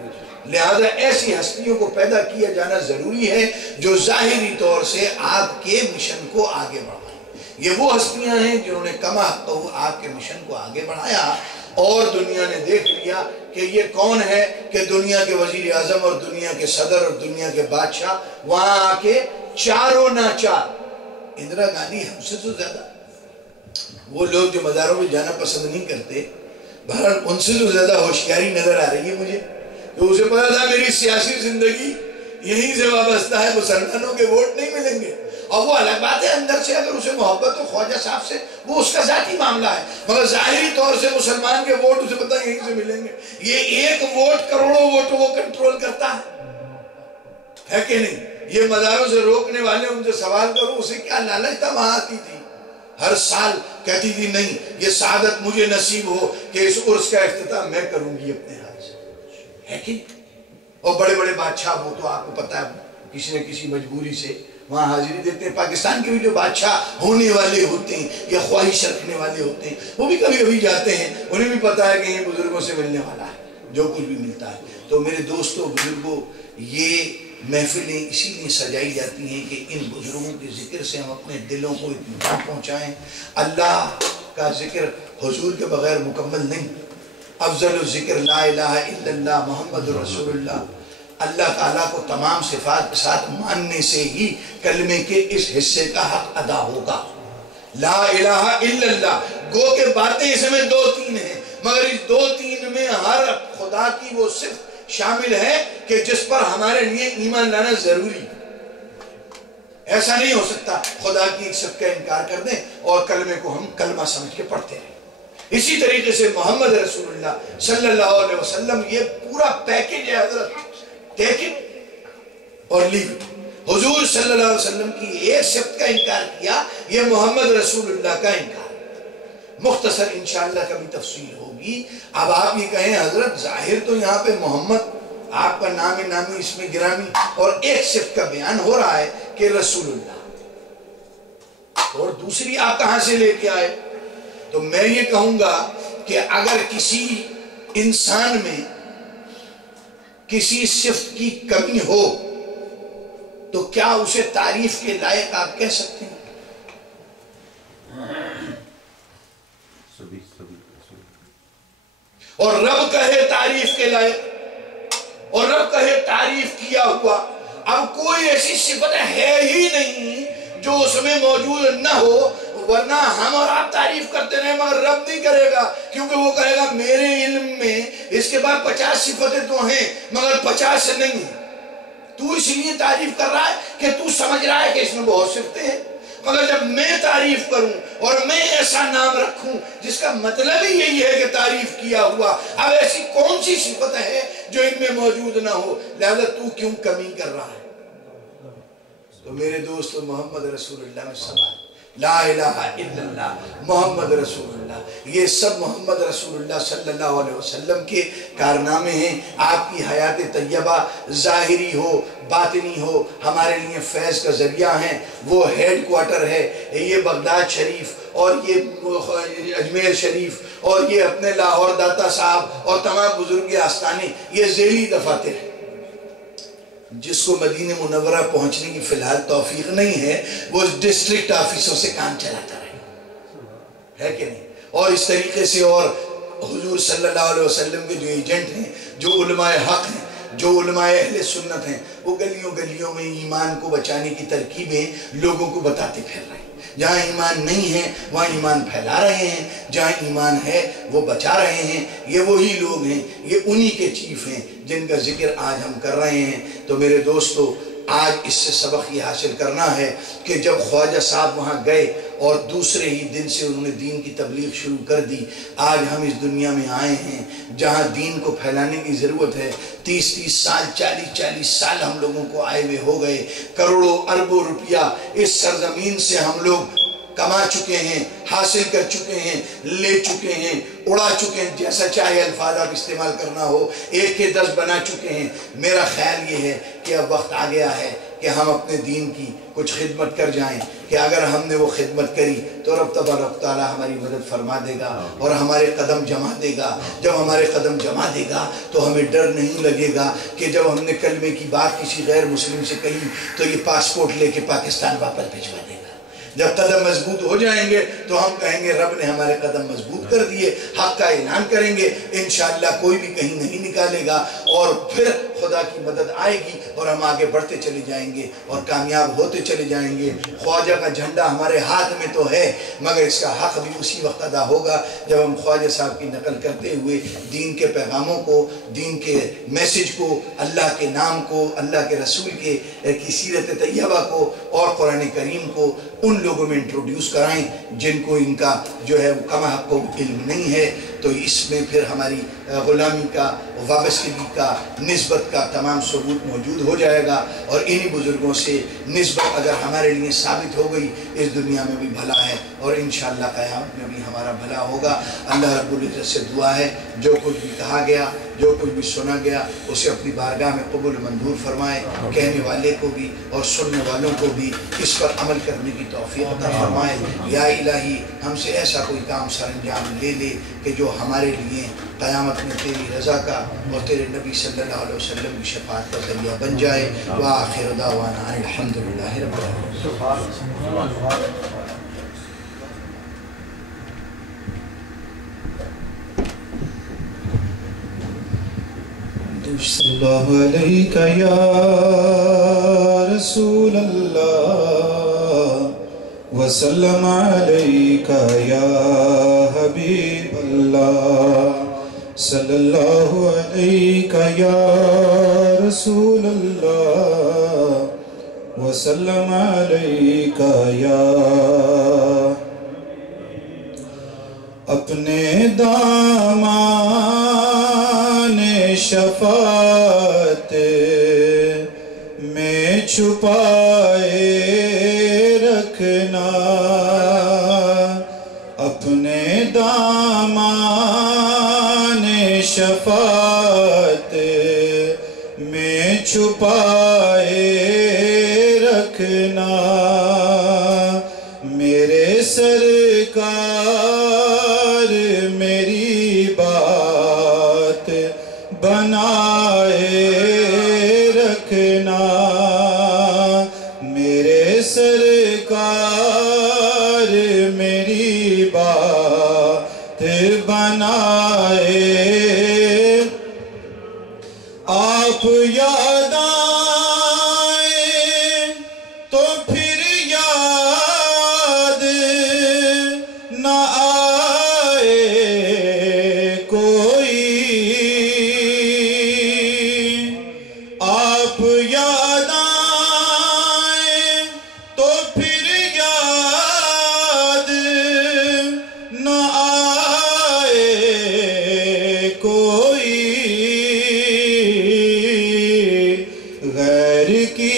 لہذا ایسی ہستیوں کو پیدا کیا جانا ضروری ہے جو ظاہری طور سے آپ کے مشن کو آگے بڑھائیں۔ یہ وہ ہستیاں ہیں جنہوں نے کما آپ کے مشن کو آگے بڑھایا، اور دنیا نے دیکھ لیا کہ یہ کون ہے کہ دنیا کے وزیر اعظم اور دنیا کے صدر اور دنیا کے بادشاہ وہاں آ کے چاروں ناچار، اندرا گاندھی ہم سے تو زیادہ، وہ لوگ جو مزاروں میں جانا پسند نہیں کرتے، بہرحال ان سے تو زیادہ ہوشیاری نظر آ رہی ہے مجھے، تو اسے پتا تھا میری سیاسی زندگی یہیں سے وابستہ ہے، مسلمانوں کے ووٹ نہیں ملیں گے، اور وہ الگ بات ہے اندر سے اگر اسے محبت ہو خواجہ صاحب سے وہ اس کا ذاتی معاملہ ہے، مگر ظاہری طور سے مسلمان کے ووٹ اسے پتا یہیں سے ملیں گے۔ یہ ایک ووٹ کروڑوں ووٹ وہ کنٹرول کرتا ہے کہ نہیں؟ یہ مزاروں سے روکنے والے ان سے سوال کرو اسے کیا لالچ تھا، وہاں آتی تھی ہر سال کہتی تھی نہیں یہ سعادت مجھے نصیب ہو کہ اس عرس کا افتتاح میں کروں گی اپنے ہاتھ سے، ہے کہ؟ اور بڑے بڑے بادشاہ وہ تو آپ کو پتا ہے کسی نہ کسی مجبوری سے وہاں حاضری دیتے ہیں. پاکستان کے بھی جو بادشاہ ہونے والے ہوتے ہیں یا خواہش رکھنے والے ہوتے ہیں وہ بھی کبھی کبھی جاتے ہیں, انہیں بھی پتا ہے کہ یہ بزرگوں سے ملنے والا ہے جو کچھ بھی ملتا ہے. تو میرے دوستو بزرگوں, یہ محفلیں اسی لیے سجائی جاتی ہیں کہ ان بزرگوں کے ذکر سے ہم اپنے دلوں کو اطمینان پہنچائیں. اللہ کا ذکر حضور کے بغیر مکمل نہیں. افضل الذکر لا الہ الا اللہ محمد رسول اللہ. اللہ تعالیٰ کو تمام صفات کے ساتھ ماننے سے ہی کلمے کے اس حصے کا حق ادا ہوگا. لا الہ الا اللہ, گو کہ باتیں اس میں 2-3 ہیں, مگر اس 2-3 میں ہر خدا کی وہ صفت شامل ہے کہ جس پر ہمارے لیے ایمان لانا ضروری. ایسا نہیں ہو سکتا خدا کی ایک صفت کا انکار کر دیں اور کلمے کو ہم کلمہ سمجھ کے پڑھتے رہیں. اسی طریقے سے محمد رسول اللہ صلی اللہ علیہ وسلم یہ پورا پیکج ہے حضرت. ٹیک اٹ اور لیو اٹ. حضور صلی اللہ علیہ وسلم کی ایک صفت کا انکار کیا, یہ محمد رسول اللہ کا انکار. مختصر انشاءاللہ کبھی تفصیل ہوگی. اب آپ یہ کہیں حضرت ظاہر تو یہاں پہ محمد آپ کا نام نامی اس میں گرامی اور ایک صفت کا بیان ہو رہا ہے کہ رسول اللہ, اور دوسری آپ کہاں سے لے کے آئے؟ تو میں یہ کہوں گا کہ اگر کسی انسان میں کسی صفت کی کمی ہو تو کیا اسے تعریف کے لائق آپ کہہ سکتے ہیں؟ اور رب کہے تعریف کے لائق, اور رب کہے تعریف کیا ہوا. اب کوئی ایسی صفت ہے ہی نہیں جو اس میں موجود نہ ہو, ورنہ ہم اور آپ تعریف کرتے رہے مگر رب نہیں کرے گا, کیونکہ وہ کہے گا میرے علم میں اس کے بعد 50 صفتیں تو ہیں مگر 50 نہیں ہیں. تو اس لیے تعریف کر رہا ہے کہ تو سمجھ رہا ہے کہ اس میں بہت صفتیں ہیں, مگر جب میں تعریف کروں اور میں ایسا نام رکھوں جس کا مطلب ہی یہی ہے کہ تعریف کیا ہوا, اب ایسی کون سی صفت ہے جو ان میں موجود نہ ہو, لہذا تو کیوں کمی کر رہا ہے؟ تو میرے دوست محمد رسول اللہ میں سوال, لا الہ الا اللہ محمد رسول اللہ, یہ سب محمد رسول اللہ صلی اللہ علیہ وسلم کے کارنامے ہیں. آپ کی حیات طیبہ ظاہری ہو باطنی ہو ہمارے لیے فیض کا ذریعہ ہیں. وہ ہیڈ کوارٹر ہے, یہ بغداد شریف اور یہ اجمیر شریف اور یہ اپنے لاہور داتا صاحب اور تمام بزرگ آستانے, یہ ذیلی دفاتر ہیں. جس کو مدینہ منورہ پہنچنے کی فی الحال توفیق نہیں ہے وہ ڈسٹرکٹ آفیسوں سے کام چلاتا ہے کہ نہیں. اور اس طریقے سے اور حضور صلی اللہ علیہ وسلم کے جو ایجنٹ ہیں, جو علماء حق ہیں, جو علماء اہل سنت ہیں, وہ گلیوں گلیوں میں ایمان کو بچانے کی ترکیبیں لوگوں کو بتاتے پھر رہے ہیں. جہاں ایمان نہیں ہے وہاں ایمان پھیلا رہے ہیں, جہاں ایمان ہے وہ بچا رہے ہیں. یہ وہی لوگ ہیں, یہ انہی کے چیف ہیں جن کا ذکر آج ہم کر رہے ہیں. تو میرے دوستو آج اس سے سبق یہ حاصل کرنا ہے کہ جب خواجہ صاحب وہاں گئے اور دوسرے ہی دن سے انہوں نے دین کی تبلیغ شروع کر دی, آج ہم اس دنیا میں آئے ہیں جہاں دین کو پھیلانے کی ضرورت ہے. 30 سال 40 سال ہم لوگوں کو آئے ہوئے ہو گئے. کروڑوں اربوں روپیہ اس سرزمین سے ہم لوگ کما چکے ہیں, حاصل کر چکے ہیں, لے چکے ہیں, اڑا چکے ہیں, جیسا چاہے الفاظ آپ استعمال کرنا ہو, 1 کے 10 بنا چکے ہیں. میرا خیال یہ ہے کہ اب وقت آ گیا ہے کہ ہم اپنے دین کی کچھ خدمت کر جائیں, کہ اگر ہم نے وہ خدمت کری تو رب تبارک تعالیٰ ہماری مدد فرما دے گا اور ہمارے قدم جما دے گا. جب ہمارے قدم جما دے گا تو ہمیں ڈر نہیں لگے گا کہ جب ہم نے کلمے کی بات کسی غیر مسلم سے کہی تو یہ پاسپورٹ لے کے پاکستان واپس بھیجوا دے گا. جب قدم مضبوط ہو جائیں گے تو ہم کہیں گے رب نے ہمارے قدم مضبوط کر دیے, حق کا اعلان کریں گے, انشاءاللہ کوئی بھی کہیں نہیں نکالے گا, اور پھر خدا کی مدد آئے گی اور ہم آگے بڑھتے چلے جائیں گے اور کامیاب ہوتے چلے جائیں گے. خواجہ کا جھنڈا ہمارے ہاتھ میں تو ہے مگر اس کا حق بھی اسی وقت ادا ہوگا جب ہم خواجہ صاحب کی نقل کرتے ہوئے دین کے پیغاموں کو, دین کے میسج کو, اللہ کے نام کو, اللہ کے رسول کی سیرت طیبہ کو اور قرآن کریم کو ان لوگوں میں انٹروڈیوس کرائیں جن کو ان کا جو ہے کما حق کو علم نہیں ہے. تو اس میں پھر ہماری غلامی کا, وابستگی کا, نسبت کا کا تمام ثبوت موجود ہو جائے گا، اور انہی بزرگوں سے نسبت اگر ہمارے لیے ثابت ہو گئی اس دنیا میں بھی بھلا ہے، اور انشاءاللہ قیامت میں بھی ہمارا بھلا ہوگا۔ اللہ رب العزت سے دعا ہے جو کچھ بھی کہا گیا، جو کچھ بھی سنا گیا، اسے اپنی بارگاہ میں قبول منظور فرمائے، کہنے والے کو بھی اور سننے والوں کو بھی اس پر عمل کرنے کی توفیق عطا فرمائے۔ یا الہی ہم سے ایسا کوئی کام سر انجام لے لے کہ جو ہمارے لیے قیامت میں تیری رضا کا اور تیرے نبی صلی اللہ علیہ وسلم کی شفاعت کا ذریعہ بن جائے۔ وآخر دعوانا الحمدللہ رب العالمین۔ صلی اللہ علیہ یا رسول اللہ وسلم علیہ یا حبیب اللہ، صلی اللہ علیہ یا رسول اللہ وسلم علیہ یا اپنے دامان شفاعت میں چھپائے رکھنا، اپنے دامان شفاعت میں چھپائے رکھنا، میرے سرکار میری بات بنائے رکھنا، میرے سرکار میری بات بنائے، آپ یاد آئے تو پھر یاد نہ آئے کوئی، آپ یاد آئے تو پھر یاد نہ آئے کوئی، غیر کی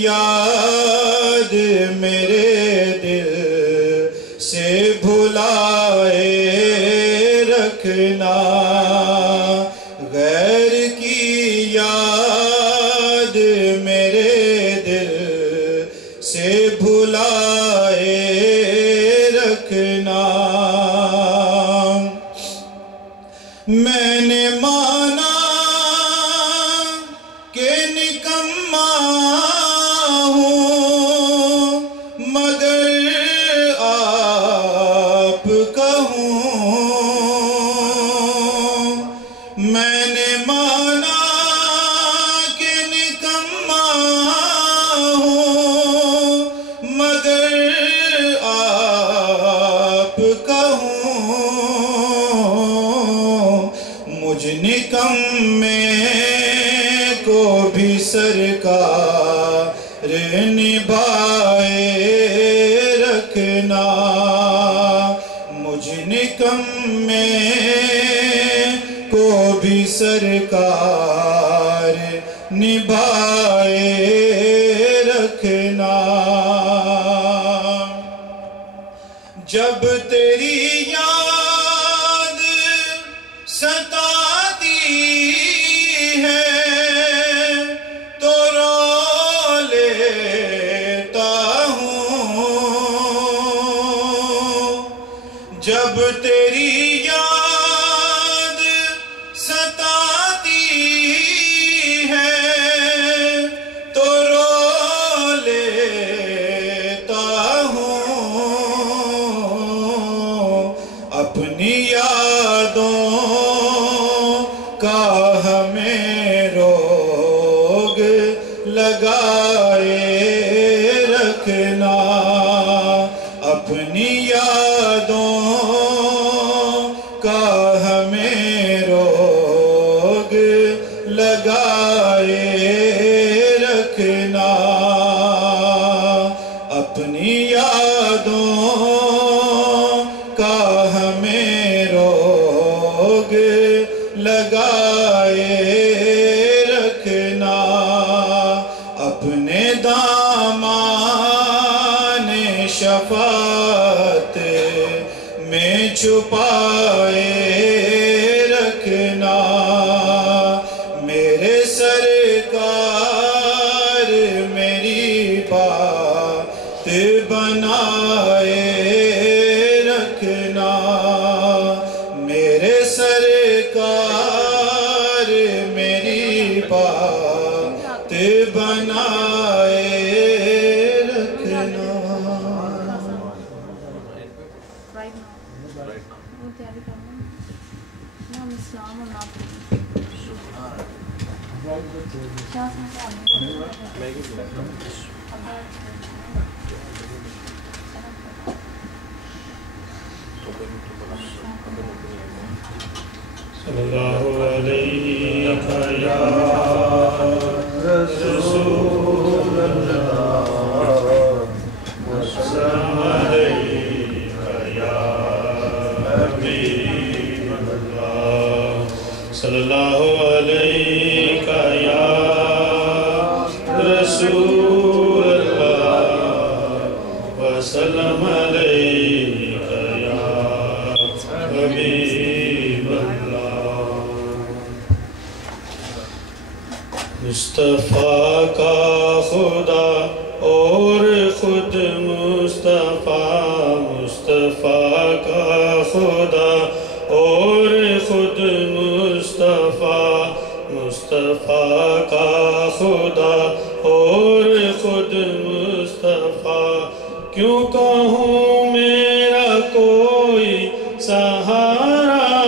یاد میرے دل سے بھلائے رکھنا، غیر کی یاد میرے دل سے بھلائے رکھنا، میں نے مانا کہ نکما ہوں مگر آپ کا ہوں، میں نے مانا کہ نکما ہوں مگر آپ کا ہوں، مجھ نکمے کو بھی سرکار نبھائے رکھنا، مجھ نکمے کو بھی سرکار نبھائے رکھنا، جب تیری یاد ستاتی ہے تو رو لیتا ہوں، جب تیری یاد ستاتی ہے تو رو لیتا ہوں، اپنی یادوں کا ہمیں روگ لگائے رکھنا، اپنی یادوں کا ہمیں روگ لگائے رکھنا، اپنی یادوں کا ہمیں روگ لگائے رکھنا۔ رات میں چھپائے رکھنا میرے سرکار میری بات بنائے رکھنا میرے سرکار میری بات بنائے رکھنا صلی اللہ علیہ یا رسول اللہ وسلم علیہ یا حبیب اللہ صلی اللہ علیہ یا رسول اللہ وسلم علیہ یا حبیب مصطفیٰ کا خدا اور خود مصطفیٰ مصطفیٰ کا خدا اور خود مصطفیٰ مصطفیٰ کا خدا اور خود مصطفیٰ کیوں کہوں میرا کوئی سہارا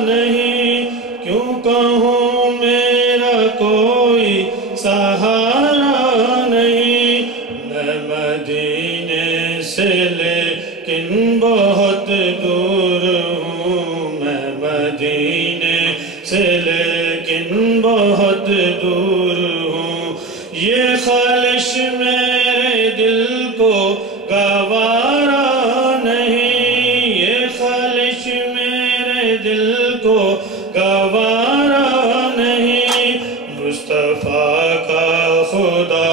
نہیں کیوں کہوں میرا کوئی سہارا نہیں میں مدینے سے لیکن بہت دور ہوں میں مدینے سے لیکن بہت دور ہوں یہ خالش میرے دل کو گوارا نہیں یہ خالش میرے دل کو گوارا نہیں مصطفیٰ کا خدا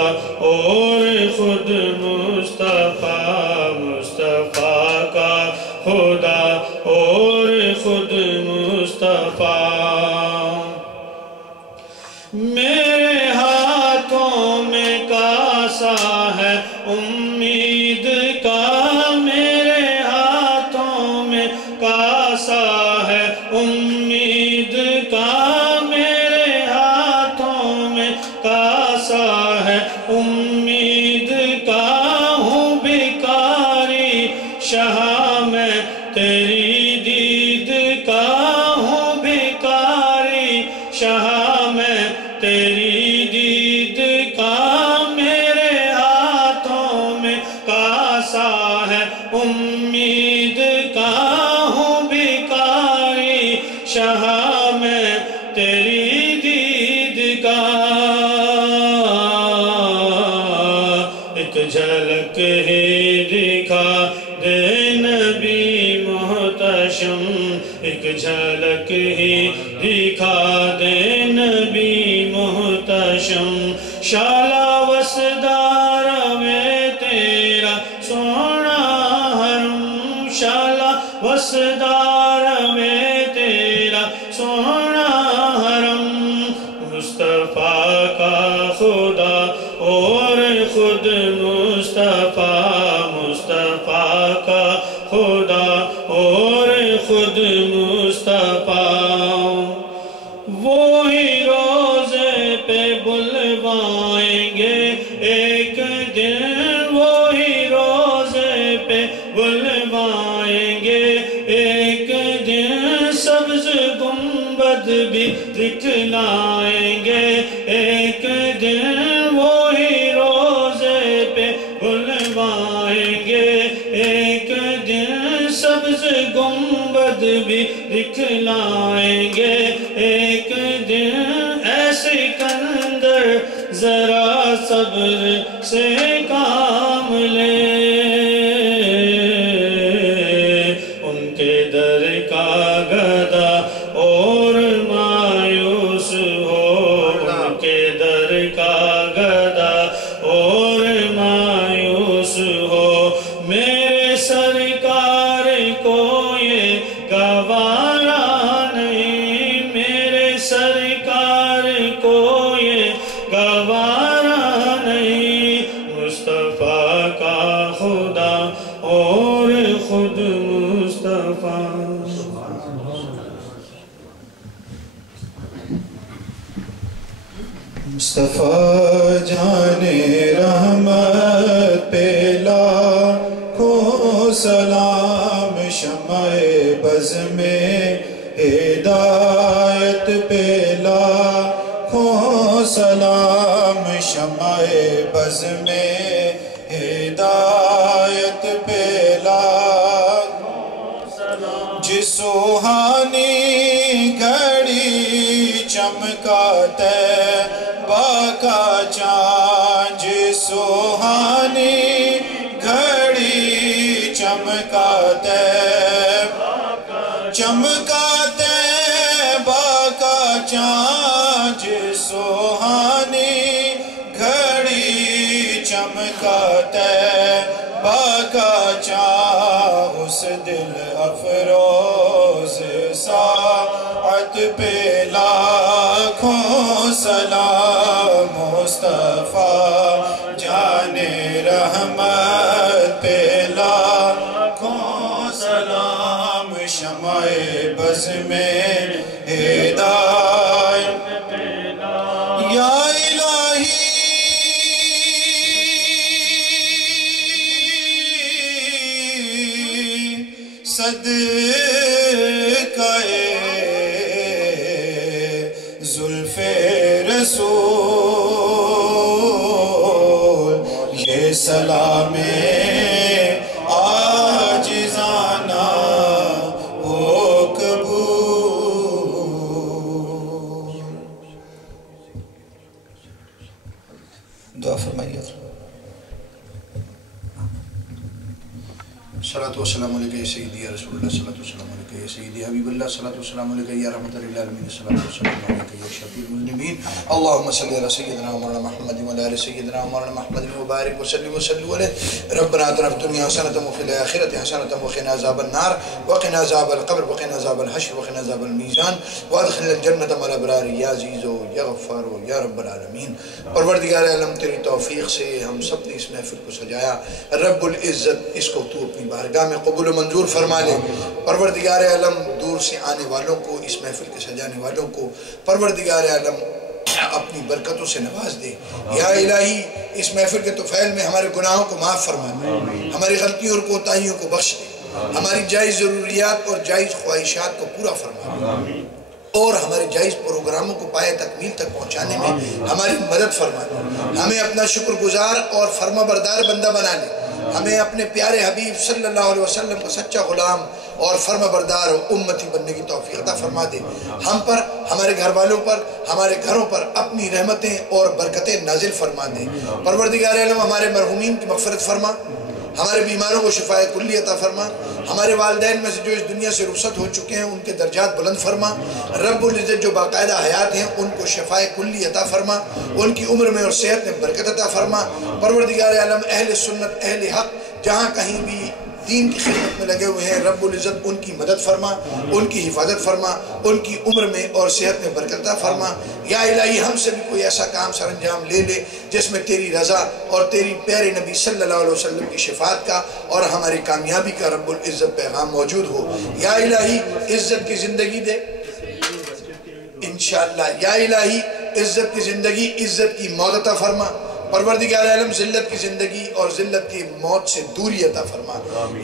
اور خود مصطفیٰ مصطفیٰ کا خدا اور خود مصطفیٰ میرے ہاتھوں میں کاسا ہے امید کا میرے ہاتھوں میں کاسا ہے امید کا میرے ہاتھوں میں کاسا ہے امید کا ہوں بیکاری شاہ میں تیری دید کا ہوں بیکاری شاہ میں تیری دید کا میرے ہاتھوں میں کاسا ہے امید کا ہوں بیکاری شاہ میں تیری دید کا ایک جھلک ہی دکھا دے نبی محتشم ایک جھلک ہی دکھا دے نبی محتشم شالا وسدار میں تیرا سونا حرم شالا وسدار میں تیرا سونا حرم مصطفیٰ کا خدا اور خود مصطفیٰ مصطفیٰ کا خدا اور خود مصطفیٰ وہی روزے پہ بلوائیں گے ایک دن وہی روزے پہ بلوائیں گے ایک دن سبز گنبد بھی دکھلائیں گے ایک دن وہی روزے پہ بلوائیں گے ایک دن سبز گنبد بھی دکھلائیں گے ایک دن ایسے سکندر ذرا صبر سے کام لے ان کے در کا گدا اور مایوس ہو ان کے در کا گدا اور مایوس ہو میرے سر اور خود مصطفیٰ مصطفیٰ جان رحمت پہ لاکھوں سلام، شمع بز میں ہدایت پہ لاکھوں سلام، شمع بز میں ہدایت پہ لاکھوں سلام، جس سوہانی گھڑی چمکا طیبہ کا چاند، جس سوہانی گھڑی چمکا طیبہ کا چاند، جس سوہانی گھڑی چمکا طیبہ کا چاند، اس دل افروز ساعت پہ لاکھوں سلام، مصطفیٰ جان رحمت پہ لاکھوں سلام، شمع بز میں ہدایت پہ لاکھوں، یا الہی صدقہ زلف رسول، یہ سلام عاجزانہ ہو قبول۔ دعا فرمائیے۔ صلاۃ و سلام علیکہ یا سیدی یا رسول اللہ، صلاۃ و سلام علیکہ یا سیدی حبیب اللہ، صلاۃ و سلام علیکہ یا رحمت للعالمین، صلاۃ و سلام علیکہ یا شفیع المذنبین۔ اللہم صلی علی سیدنا مولانا محمد وعلی آل سیدنا مولانا محمد وبارک وسلم علیہ۔ ربنا آتنا فی الدنیا حسنۃ وفی الآخرۃ حسنۃ وقنا عذاب النار وقنا عذاب القبر وقنا عذاب الحشر وقنا عذاب الميزان وادخلنا الجنۃ مع الابرار یا عزیز و یا غفار و یا رب العالمین۔ پروردگار عالم تیری توفیق سے ہم سب نے اس محفل کو سجایا، رب العزت اس کو تو اپنی بارگاہ میں قبول و منظور فرما لے۔ پروردگار عالم دور سے آنے والوں کو، اس محفل کے سجانے والوں کو پروردگار عالم اپنی برکتوں سے نواز دے۔ یا الہی اس محفل کے طفیل میں ہمارے گناہوں کو معاف فرما دے، ہماری غلطیوں اور کوتاہیوں کو بخش دے، ہماری جائز ضروریات اور جائز خواہشات کو پورا فرما دے، اور ہمارے جائز پروگراموں کو پائے تکمیل تک پہنچانے میں ہماری مدد فرما دے۔ ہمیں اپنا شکر گزار اور فرما بردار بندہ بنا لے، ہمیں اپنے پیارے حبیب صلی اللہ علیہ وسلم کا سچا غلام اور فرما بردار امتی بننے کی توفیق عطا فرما دے۔ ہم پر، ہمارے گھر والوں پر، ہمارے گھروں پر اپنی رحمتیں اور برکتیں نازل فرما دے۔ پروردگار عالم ہمارے مرحومین کی مغفرت فرما، ہمارے بیماروں کو شفاء کلی عطا فرما، ہمارے والدین میں سے جو اس دنیا سے رخصت ہو چکے ہیں ان کے درجات بلند فرما، رب العزت جو باقاعدہ حیات ہیں ان کو شفاء کلی عطا فرما، ان کی عمر میں اور صحت میں برکت عطا فرما۔ پروردگار عالم اہل سنت، اہل حق جہاں کہیں بھی دین کی خدمت میں لگے ہوئے ہیں، رب العزت ان کی مدد فرما، ان کی حفاظت فرما، ان کی عمر میں اور صحت میں برکت عطا فرما۔ یا الہی ہم سے بھی کوئی ایسا کام سر انجام لے لے جس میں تیری رضا اور تیری پیارے نبی صلی اللہ علیہ وسلم کی شفاعت کا اور ہماری کامیابی کا رب العزت پیغام موجود ہو۔ یا الہی عزت کی زندگی دے انشاءاللہ، یا الہی عزت کی زندگی، عزت کی موت عطا فرما۔ پروردگار عالم ذلت کی زندگی اور ذلت کی موت سے دوری عطا فرما۔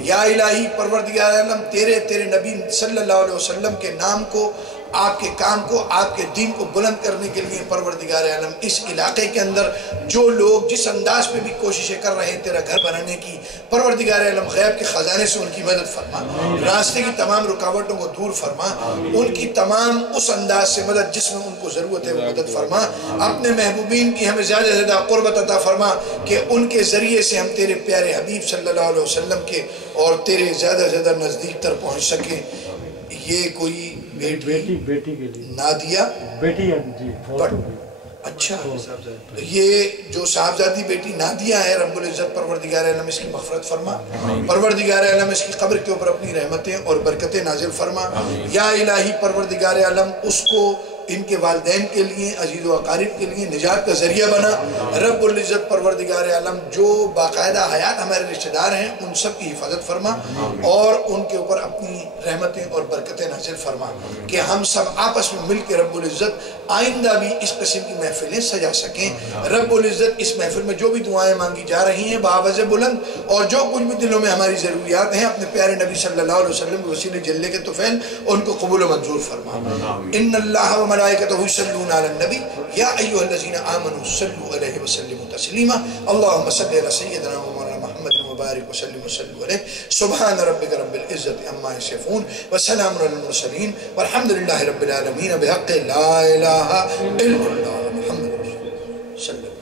یا الہی پروردگار عالم تیرے نبی صلی اللہ علیہ وسلم کے نام کو، آپ کے کام کو، آپ کے دین کو بلند کرنے کے لیے پروردگار عالم اس علاقے کے اندر جو لوگ جس انداز پہ بھی کوششیں کر رہے ہیں تیرا گھر بنانے کی، پروردگار عالم غیب کے خزانے سے ان کی مدد فرما، راستے کی تمام رکاوٹوں کو دور فرما، ان کی تمام اس انداز سے مدد جس میں ان کو ضرورت ہے وہ مدد فرما۔ اپنے محبوبین کی ہمیں زیادہ سے زیادہ قربت عطا فرما کہ ان کے ذریعے سے ہم تیرے پیارے حبیب صلی اللہ علیہ وسلم کے اور تیرے زیادہ سے زیادہ نزدیک تر پہنچ سکیں۔ یہ کوئی بیٹی کے لیے نادیہ بیٹی ہے جی، اچھا، یہ جو صاحبزادی بیٹی نادیہ ہے، رب العزت پروردگار عالم اس کی مغفرت فرما، پروردگار عالم اس کی قبر کے اوپر اپنی رحمتیں اور برکتیں نازل فرما۔ یا الہی پروردگار عالم اس کو ان کے والدین کے لیے، عزیز و اقارب کے لیے نجات کا ذریعہ بنا۔ رب العزت پروردگار عالم جو باقاعدہ حیات ہمارے رشتہ دار ہیں ان سب کی حفاظت فرما اور ان کے اوپر اپنی رحمتیں اور برکتیں نازل فرما کہ ہم سب آپس میں مل کے رب العزت آئندہ بھی اس قسم کی محفلیں سجا سکیں۔ رب العزت اس محفل میں جو بھی دعائیں مانگی جا رہی ہیں بآواز بلند اور جو کچھ بھی دلوں میں ہماری ضروریات ہیں اپنے پیارے نبی صلی اللہ علیہ وسلم کے وسیلے جلے کے طفیل ان کو قبول و منظور فرما۔ ان اللہ و ملائکتہ یصلون علی النبی یا ایھا الذین آمنوا صلوا علیہ وسلموا تسلیما۔ اللہم صل علی سیدنا و مولانا محمد وبارک وسلم وصلوا علیہ۔ سبحان ربک رب العزت عما یصفون وسلام علی المرسلین والحمد للہ رب العالمین بحق لا الہ الا اللہ محمد رسول اللہ صلی اللہ علیہ وسلم۔